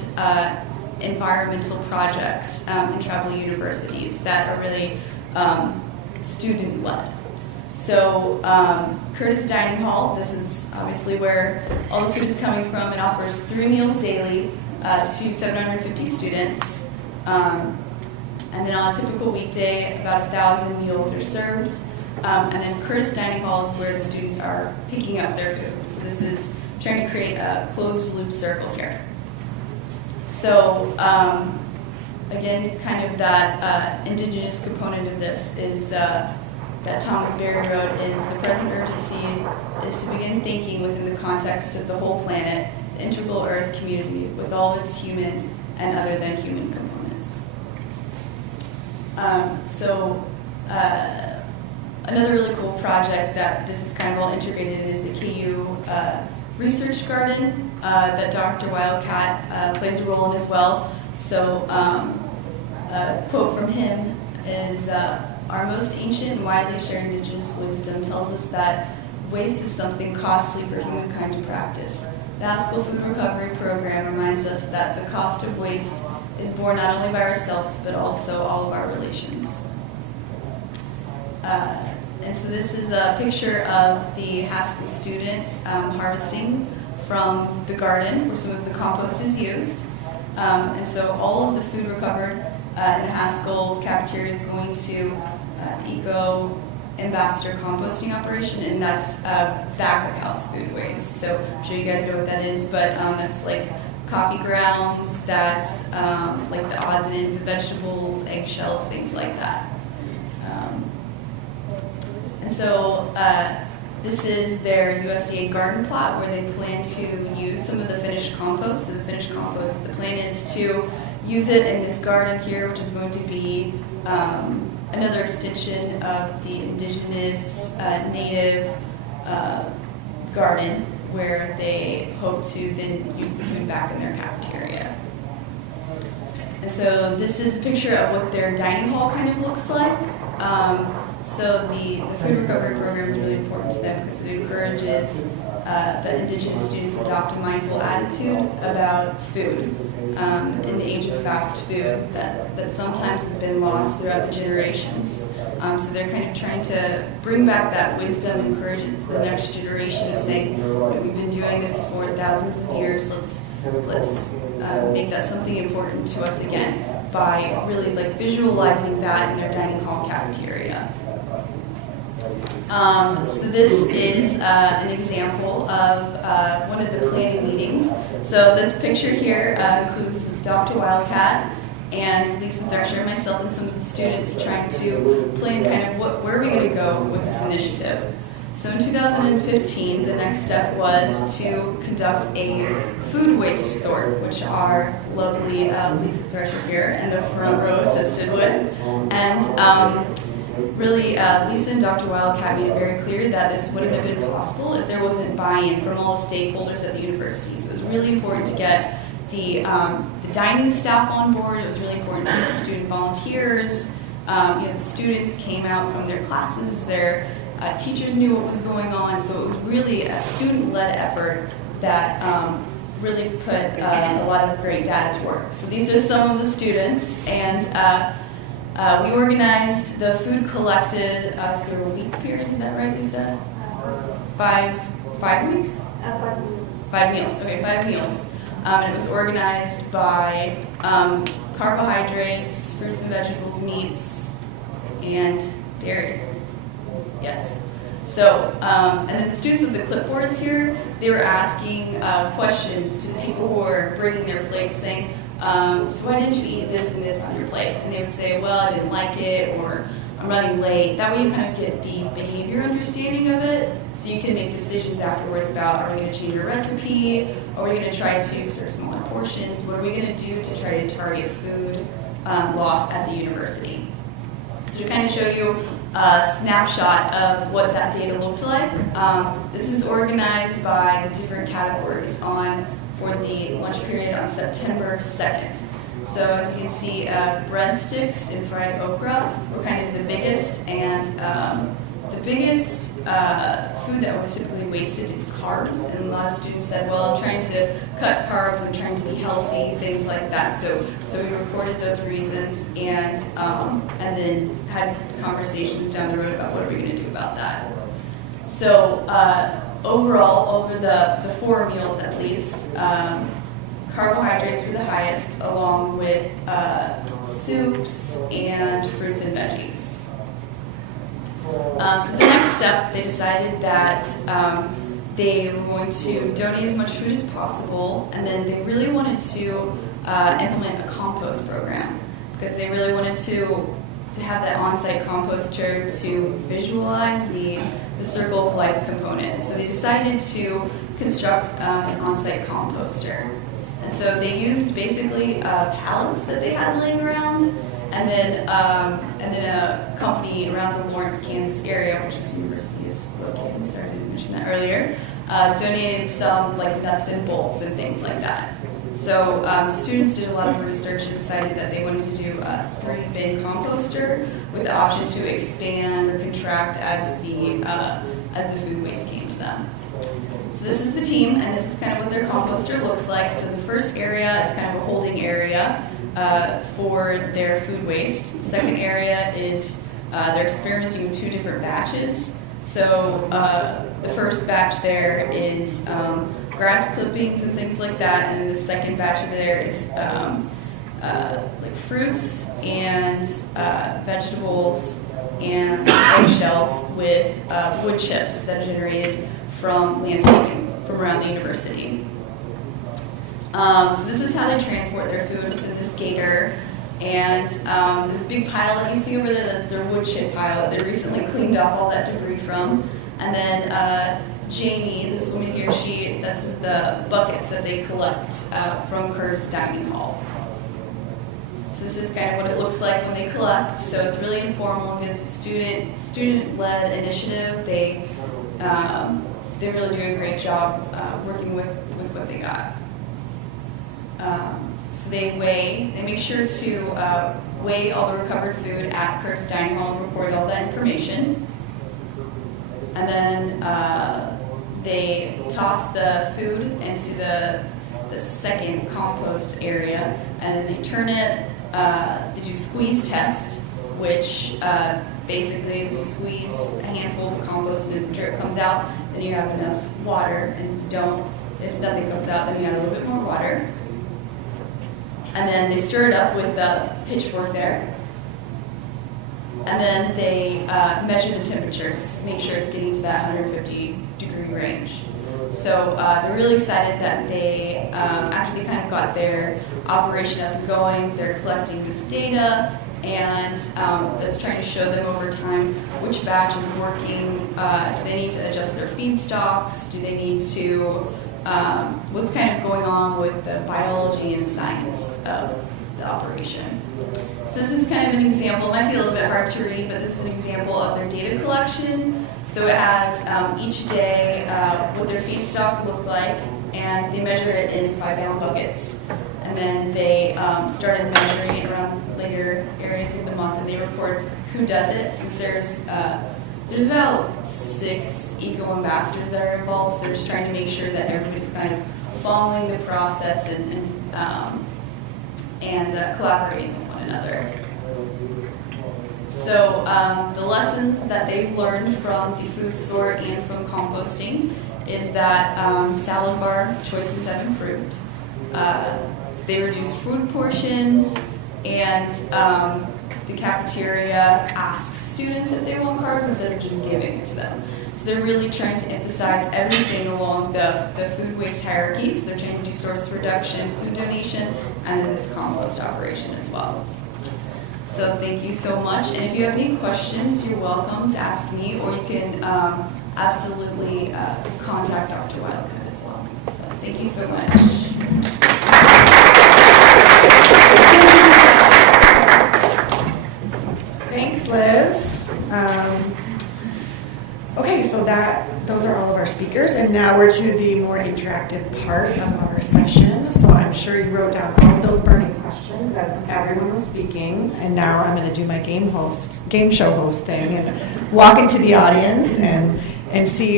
environmental projects in tribal universities that are really student-led. So Curtis Dining Hall, this is obviously where all the food is coming from. It offers 3 meals daily to 750 students. And then on a typical weekday, about 1,000 meals are served. And then Curtis Dining Hall is where the students are picking up their food. So this is trying to create a closed-loop circle here. So again, kind of that indigenous component of this is that Thomas Berry wrote is the present urgency is to begin thinking within the context of the whole planet, the integral Earth community with all of its human and other than human components. Another really cool project that this is kind of all integrated in is the KU Research Garden that Dr. Wildcat plays a role in as well. So a quote from him is, "Our most ancient and widely shared indigenous wisdom tells us that waste is something costly for humankind to practice. The Haskell Food Recovery Program reminds us that the cost of waste is borne not only by ourselves, but also all of our relations." And so this is a picture of the Haskell students harvesting from the garden where some of the compost is used. And so all of the food recovered in the Haskell cafeteria is going to the Eco Ambassador composting operation, and that's back of house food waste. So I'm sure you guys know what that is, but that's like coffee grounds, that's like the odds and ends of vegetables, eggshells, things like that. And so this is their USDA garden plot where they plan to use some of the finished compost. So the finished compost, the plan is to use it in this garden here, which is going to be another extension of the indigenous native garden where they hope to then use the food back in their cafeteria. And so this is a picture of what their dining hall kind of looks like. So the food recovery program is really important to them because it encourages that indigenous students adopt a mindful attitude about food in the age of fast food that sometimes has been lost throughout the generations. So they're kind of trying to bring back that wisdom, encourage it to the next generation of saying, we've been doing this for thousands of years, let's make that something important to us again by really like visualizing that in their dining hall cafeteria. So this is an example of one of the planning meetings. So this picture here includes Dr. Wildcat and Lisa Thresher, myself, and some of the students trying to plan kind of where are we going to go with this initiative. So in 2015, the next step was to conduct a food waste sort, which our lovely Lisa Thresher here in the front row assisted with. And really, Lisa and Dr. Wildcat made it very clear that this wouldn't have been possible if there wasn't buy-in from all the stakeholders at the university. So it was really important to get the dining staff on board. It was really important to get the student volunteers. The students came out from their classes. Their teachers knew what was going on. So it was really a student-led effort that really put a lot of great data to work. So these are some of the students, and we organized the food collected through a week period. Is that right, Lisa? 5 weeks? 5 meals. 5 meals. Okay, 5 meals. And it was organized by carbohydrates, fruits and vegetables, meats, and dairy. Yes. So, and then the students with the clipboards here, they were asking questions to the people who were bringing their plates, saying, so why didn't you eat this and this on your plate? And they would say, well, I didn't like it, or I'm running late. That way you kind of get the behavior understanding of it, so you can make decisions afterwards about, are we going to change our recipe? Are we going to try to serve smaller portions? What are we going to do to try to target food loss at the university? So to kind of show you a snapshot of what that data looked like, this is organized by the different categories for the lunch period on September 2nd. So as you can see, breadsticks and fried okra were kind of the biggest, and the biggest food that was typically wasted is carbs, and a lot of students said, well, I'm trying to cut carbs, I'm trying to be healthy, things like that. So we recorded those reasons, and then had conversations down the road about what are we going to do about that. So overall, over the 4 meals at least, carbohydrates were the highest, along with soups and fruits and veggies. So the next step, they decided that they were going to donate as much food as possible, and then they really wanted to implement a compost program, because they really wanted to have that on-site composter to visualize the circle of life component. So they decided to construct an on-site composter. And so they used basically pallets that they had laying around, and then a company around the Lawrence, Kansas area, which this university is located, sorry I didn't mention that earlier, donated some like nuts and bolts and things like that. So students did a lot of research and decided that they wanted to do a 3-bin composter with the option to expand or contract as the food waste came to them. So this is the team, and this is kind of what their composter looks like. So the first area is kind of a holding area for their food waste. The second area is they're experimenting with 2 different batches. So the first batch there is grass clippings and things like that, and the second batch over there is like fruits and vegetables and eggshells with wood chips that are generated from landscaping from around the university. So this is how they transport their food. It's in this gator, and this big pile that you see over there, that's their wood chip pile that they recently cleaned off all that debris from. And then Jamie, this woman here, that's the buckets that they collect from Curtis Dining Hall. So this is kind of what it looks like when they collect. So it's really informal. It's a student-led initiative. They really do a great job working with what they got. So they make sure to weigh all the recovered food at Curtis Dining Hall and record all that information. And then they toss the food into the second compost area, and then they turn it, they do squeeze test, which basically is you squeeze a handful of the compost and the drip comes out, then you have enough water, and if nothing comes out, then you add a little bit more water. And then they stir it up with the pitchfork there. And then they measure the temperatures, make sure it's getting to that 150 degree range. So they're really excited that they, after they kind of got their operation up and going, they're collecting this data, and that's trying to show them over time which batch is working. Do they need to adjust their feedstocks? Do they need to, what's kind of going on with the biology and science of the operation? So this is kind of an example. It might be a little bit hard to read, but this is an example of their data collection. So it has each day what their feedstock looked like, and they measure it in 5-gallon buckets. And then they started measuring it around later areas of the month, and they record who does it. Since there's about 6 eco-ambassadors that are involved, so they're just trying to make sure that everybody's kind of following the process and collaborating with one another. So the lessons that they've learned from the food sort and from composting is that salad bar choices have improved. They reduced food portions, and the cafeteria asks students if they want carbs instead of just giving it to them. So they're really trying to emphasize everything along the food waste hierarchy. So they're trying to do source reduction, food donation, and then this compost operation as well. So thank you so much. And if you have any questions, you're welcome to ask me, or you can absolutely contact Dr. Wildcat as well. So thank you so much. Thanks, Liz. Okay, so those are all of our speakers, and now we're to the more interactive part of our session. So I'm sure you wrote down all of those burning questions as everyone was speaking, and now I'm going to do my game show host thing, and walk into the audience and see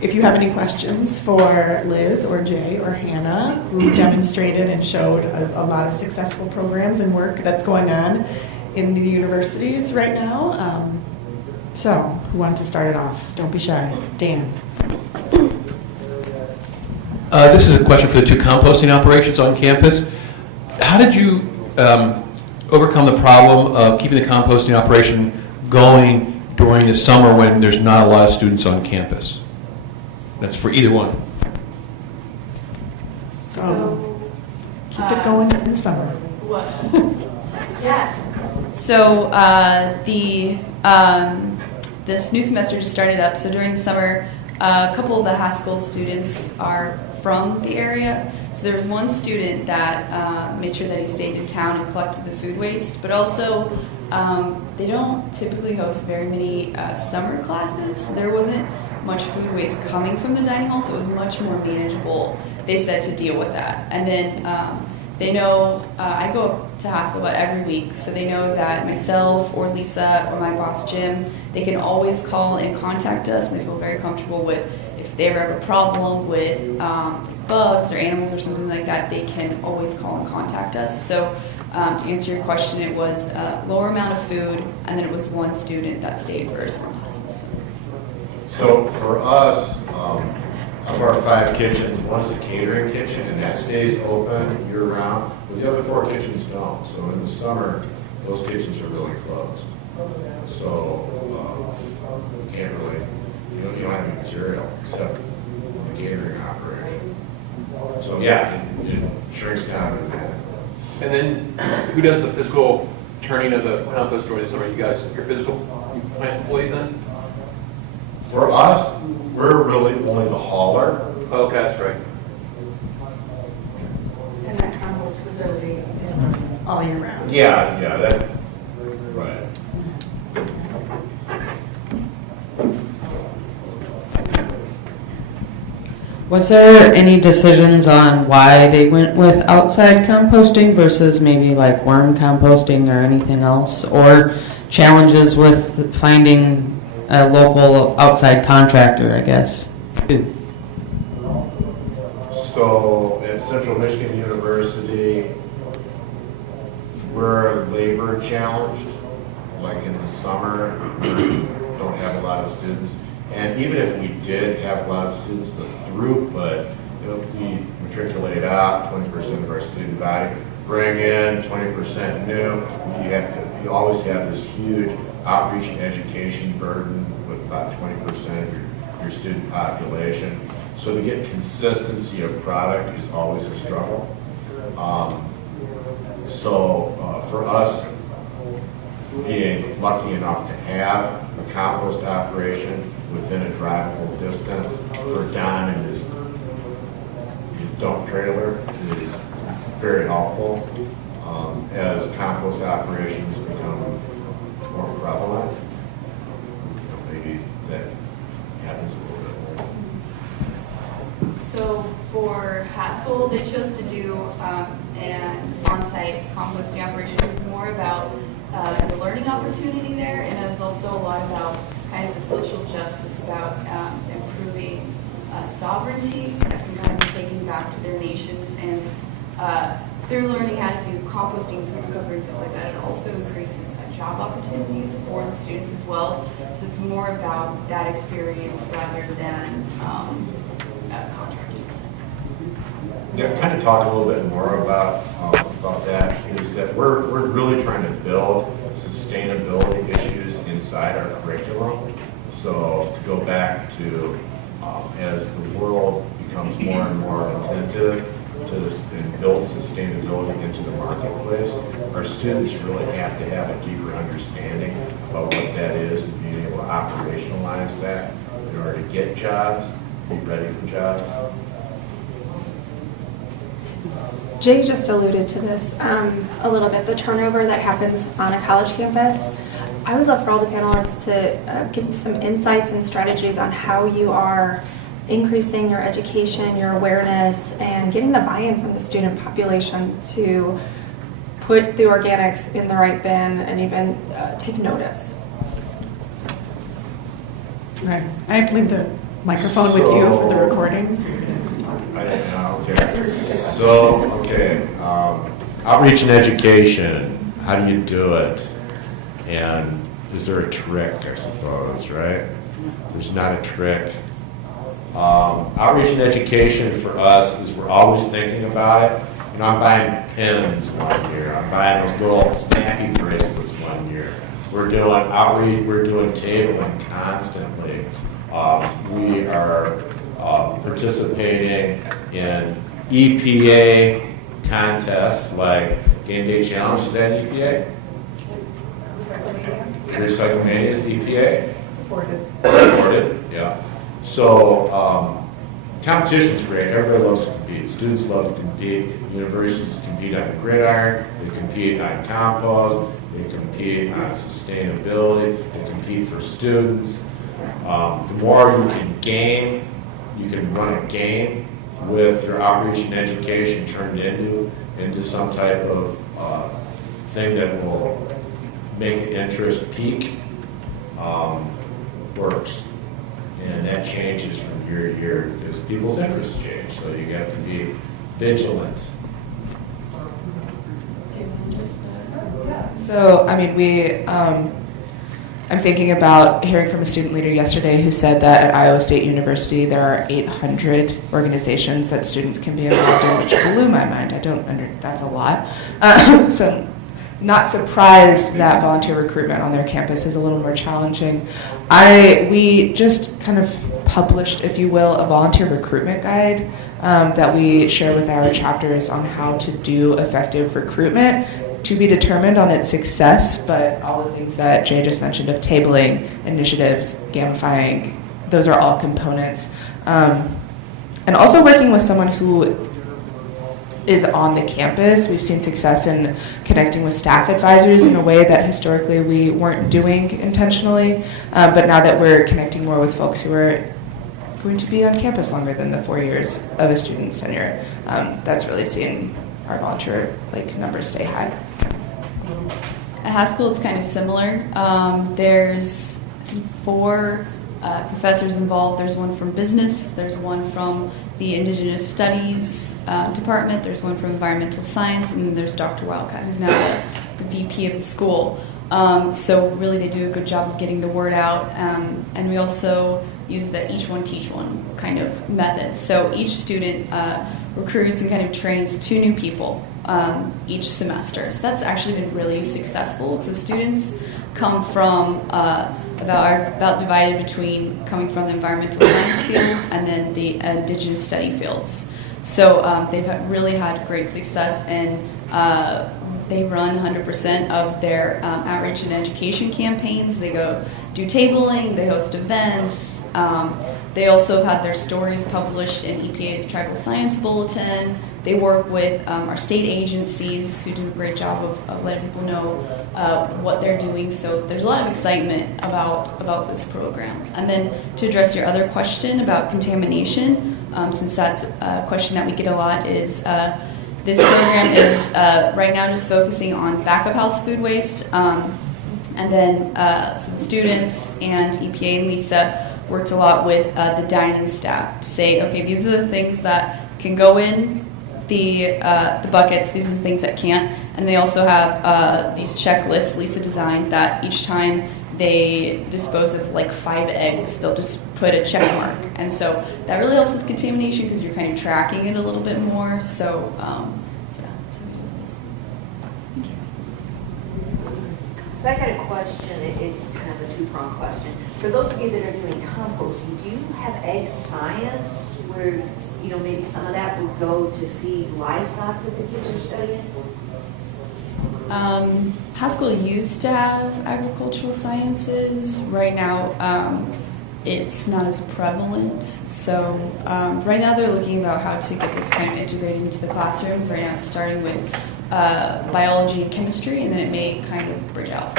if you have any questions for Liz or Jay or Hannah, who demonstrated and showed a lot of successful programs and work that's going on in the universities right now. So, who wants to start it off? Don't be shy. Dan. This is a question for the 2 composting operations on campus. How did you overcome the problem of keeping the composting operation going during the summer when there's not a lot of students on campus? That's for either one. So keep it going in the summer. What? Yeah. So this new semester just started up. So during the summer, a couple of the Haskell students are from the area. So there was one student that made sure that he stayed in town and collected the food waste, but also they don't typically host very many summer classes. So there wasn't much food waste coming from the dining hall, so it was much more manageable, they said, to deal with that. And then they know, I go up to Haskell about every week, so they know that myself or Lisa or my boss Jim, they can always call and contact us, and they feel very comfortable with if they ever have a problem with bugs or animals or something like that, they can always call and contact us. So to answer your question, it was a lower amount of food, and then it was one student that stayed for summer classes. So for us, of our 5 kitchens, one's a catering kitchen, and that stays open year-round, but the other 4 kitchens don't. So in the summer, those kitchens are really closed. So you can't really, you don't have any material except the catering operation. So yeah, it shrinks down to that. And then who does the physical turning of the compost during the summer? You guys, your physical plant employees then? For us, we're really only the hauler. Okay, that's right. And that compost facility is all year round. Yeah, that, right. Was there any decisions on why they went with outside composting versus maybe like worm composting or anything else? Or challenges with finding a local outside contractor, I guess? So at Central Michigan University, we're labor challenged. Like in the summer, we don't have a lot of students. And even if we did have a lot of students, the throughput, we matriculate out 20% of our student body, bring in 20% new. You always have this huge outreach and education burden with about 20% of your student population. So to get consistency of product is always a struggle. For us, being lucky enough to have a compost operation within a drivable distance for Don and his dump trailer is very helpful. As compost operations become more prevalent, maybe that happens a little bit more. So for Haskell, they chose to do an on-site composting operation. It was more about the learning opportunity there, and it was also a lot about kind of the social justice about improving sovereignty that can kind of be taken back to their nations, and through learning how to do composting, food recovery, and stuff like that, it also increases job opportunities for the students as well. So it's more about that experience rather than contracting. Yeah, kind of talk a little bit more about that is that we're really trying to build sustainability issues inside our curriculum. So to go back to as the world becomes more and more attentive to this and build sustainability into the marketplace, our students really have to have a deeper understanding of what that is and being able to operationalize that in order to get jobs, be ready for jobs. Jay just alluded to this a little bit, the turnover that happens on a college campus. I would love for all the panelists to give some insights and strategies on how you are increasing your education, your awareness, and getting the buy-in from the student population to put the organics in the right bin and even take notice. Okay, I have to leave the microphone with you for the recordings. Outreach and education, how do you do it? And is there a trick, I suppose, right? There's not a trick. Outreach and education for us is we're always thinking about it. You know, I'm buying pins one year. I'm buying those little snappy bracelets one year. We're doing outreach, we're doing tabling constantly. We are participating in EPA contests like Game Day Challenge. Is that EPA? Recyclemania is EPA? Supported, yeah. So competition's great. Everybody loves to compete. Students love to compete. Universities compete on the gridiron. They compete on compost. They compete on sustainability. They compete for students. The more you can game, you can run a game with your outreach and education turned into some type of thing that will make the interest peak, works. And that changes from year to year because people's interests change. So you have to be vigilant. So, I mean, I'm thinking about hearing from a student leader yesterday who said that at Iowa State University there are 800 organizations that students can be involved in, which blew my mind. That's a lot. So, not surprised that volunteer recruitment on their campus is a little more challenging. We just kind of published, if you will, a volunteer recruitment guide that we share with our chapters on how to do effective recruitment, to be determined on its success, but all the things that Jay just mentioned of tabling, initiatives, gamifying, those are all components. And also working with someone who is on the campus. We've seen success in connecting with staff advisors in a way that historically we weren't doing intentionally, but now that we're connecting more with folks who are going to be on campus longer than the 4 years of a student's tenure, that's really seen our volunteer numbers stay high. At Haskell, it's kind of similar. There's 4 professors involved. There's one from business. There's one from the Indigenous Studies department. There's one from environmental science, and then there's Dr. Wildcat, who's now the VP of the school. So really, they do a good job of getting the word out. And we also use the each one teach one kind of method. So each student recruits and kind of trains 2 new people each semester. So that's actually been really successful. So students come from about divided between coming from the environmental science fields and then the indigenous study fields. So they've really had great success, and they run 100% of their outreach and education campaigns. They go do tabling, they host events. They also have had their stories published in EPA's Tribal Science Bulletin. They work with our state agencies who do a great job of letting people know what they're doing. So there's a lot of excitement about this program. And then to address your other question about contamination, since that's a question that we get a lot, is this program is right now just focusing on back of house food waste. And then so the students and EPA and Lisa worked a lot with the dining staff to say, okay, these are the things that can go in the buckets, these are the things that can't. And they also have these checklists Lisa designed that each time they dispose of like 5 eggs, they'll just put a check mark. And so that really helps with contamination because you're kind of tracking it a little bit more. So, that's how we do those things. Thank you. So I got a question. It's kind of a two-pronged question. For those of you that are doing composting, do you have egg science where, you know, maybe some of that would go to feed livestock that the kids are studying? Haskell used to have agricultural sciences. Right now, it's not as prevalent. So right now they're looking about how to get this kind of integrated into the classrooms. Right now it's starting with biology and chemistry, and then it may kind of bridge out.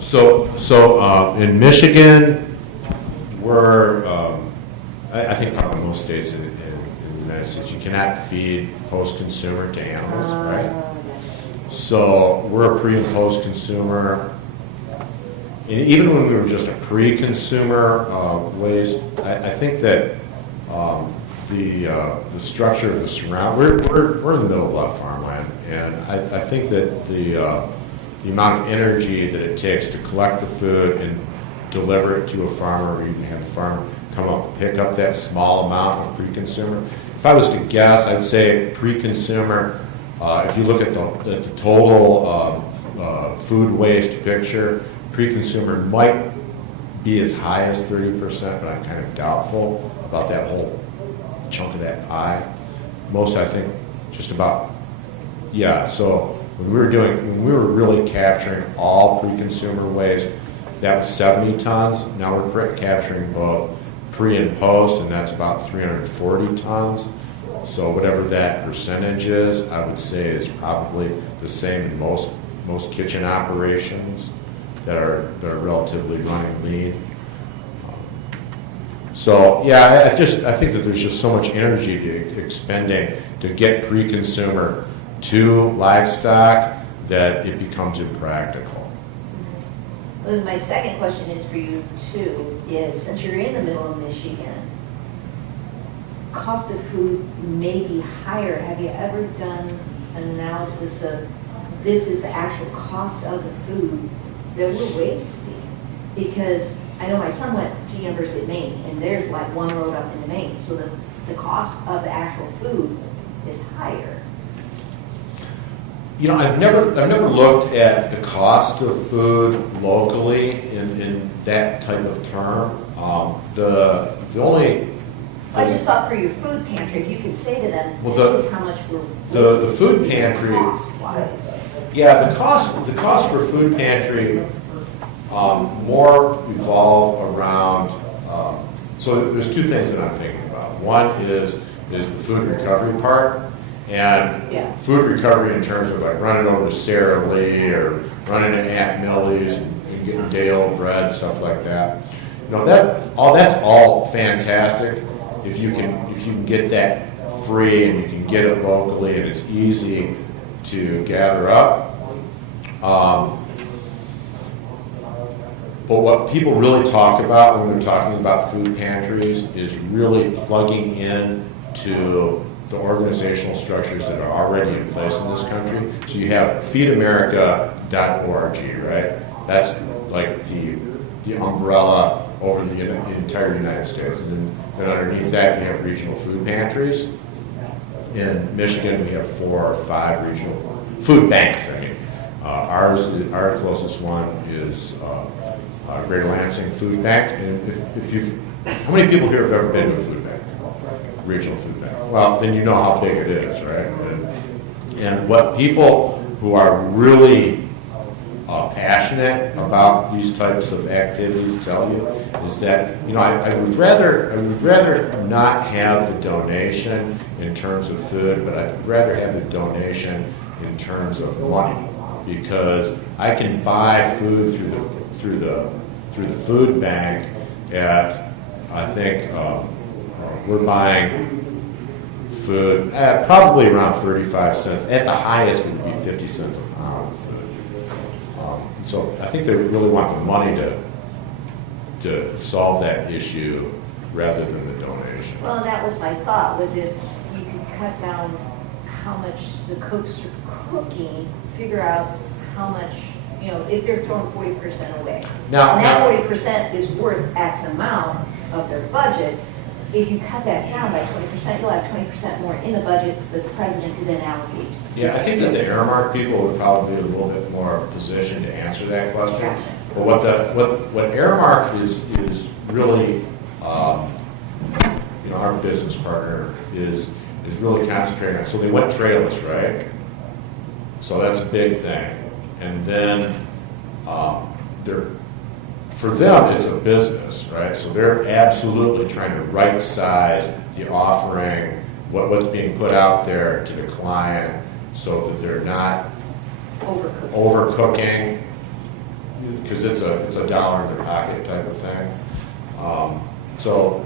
So in Michigan, we're, I think probably most states in the United States, you cannot feed post-consumer to animals, right? So we're a pre- and post-consumer. And even when we were just a pre-consumer waste, I think that the structure of the surround, we're in the middle of a lot of farmland, and I think that the amount of energy that it takes to collect the food and deliver it to a farmer, or even have the farmer come up and pick up that small amount of pre-consumer. If I was to guess, I'd say pre-consumer, if you look at the total food waste picture, pre-consumer might be as high as 30%, but I'm kind of doubtful about that whole chunk of that pie. Most, I think, just about, yeah, so when we were really capturing all pre-consumer waste, that was 70 tons. Now we're capturing both pre and post, and that's about 340 tons. So whatever that percentage is, I would say is probably the same in most kitchen operations that are relatively running lean. So yeah, I think that there's just so much energy expending to get pre-consumer to livestock that it becomes impractical. Well, my second question is for you too, is since you're in the middle of Michigan, cost of food may be higher. Have you ever done an analysis of this is the actual cost of the food that we're wasting? Because I know my son went to University of Maine, and there's like one road up in Maine, so the cost of the actual food is higher. You know, I've never looked at the cost of food locally in that type of term. The only I just thought for your food pantry, if you could say to them, well, this is how much we're the food pantry. Cost-wise. Yeah, the cost for food pantry more evolve around. So there's two things that I'm thinking about. One is the food recovery part. And food recovery in terms of like running over to Sara Lee or running to Aunt Millie's and getting day-old bread, stuff like that. You know, that's all fantastic if you can get that free and you can get it locally and it's easy to gather up. But what people really talk about when they're talking about food pantries is really plugging in to the organizational structures that are already in place in this country. So you have feedamerica.org, right? That's like the umbrella over the entire United States. And then underneath that, you have regional food pantries. In Michigan, we have 4 or 5 regional food banks, Our closest one is Greater Lansing Food Bank. And if you've, how many people here have ever been to a food bank? Regional food bank? Well, then you know how big it is, right? And what people who are really passionate about these types of activities tell you is that, you know, I would rather not have the donation in terms of food, but I'd rather have the donation in terms of money, because I can buy food through the food bank at, I think we're buying food at probably around 35 cents. At the highest, it would be 50 cents a pound of food. So I think they really want the money to solve that issue rather than the donation. Well, that was my thought, was if you could cut down how much the cooks are cooking, figure out how much, you know, if they're throwing 40% away. Now, and that 40% is worth X amount of their budget. If you cut that down by 20%, you'll have 20% more in the budget that the president could then allocate. Yeah, I think that the Aramark people would probably be a little bit more positioned to answer that question. Gotcha. But what Aramark is really, you know, our business partner is really concentrating on. So they went trailless, right? So that's a big thing. And then for them, it's a business, right? So they're absolutely trying to right size the offering, what's being put out there to the client, so that they're not overcooking, because it's a dollar in their pocket type of thing. So,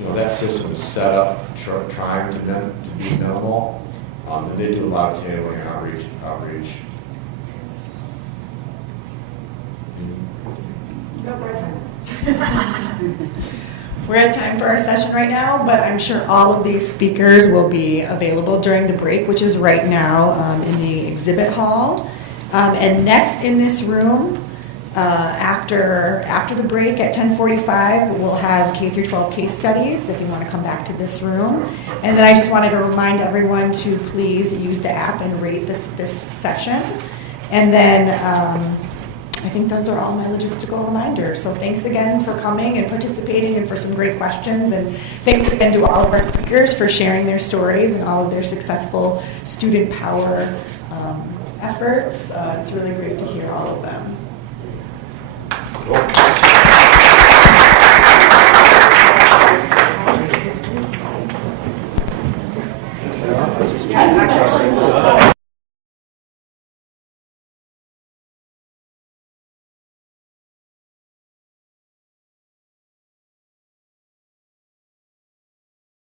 you know, that system is set up trying to be minimal, and they do a lot of tabling and outreach. We're at time for our session right now, but I'm sure all of these speakers will be available during the break, which is right now in the exhibit hall. And next in this room, after the break at 10:45, we'll have K through 12 case studies if you want to come back to this room. And then I just wanted to remind everyone to please use the app and rate this session. And then I think those are all my logistical reminders. So thanks again for coming and participating and for some great questions. And thanks again to all of our speakers for sharing their stories and all of their successful student power efforts. It's really great to hear all of them. Cool.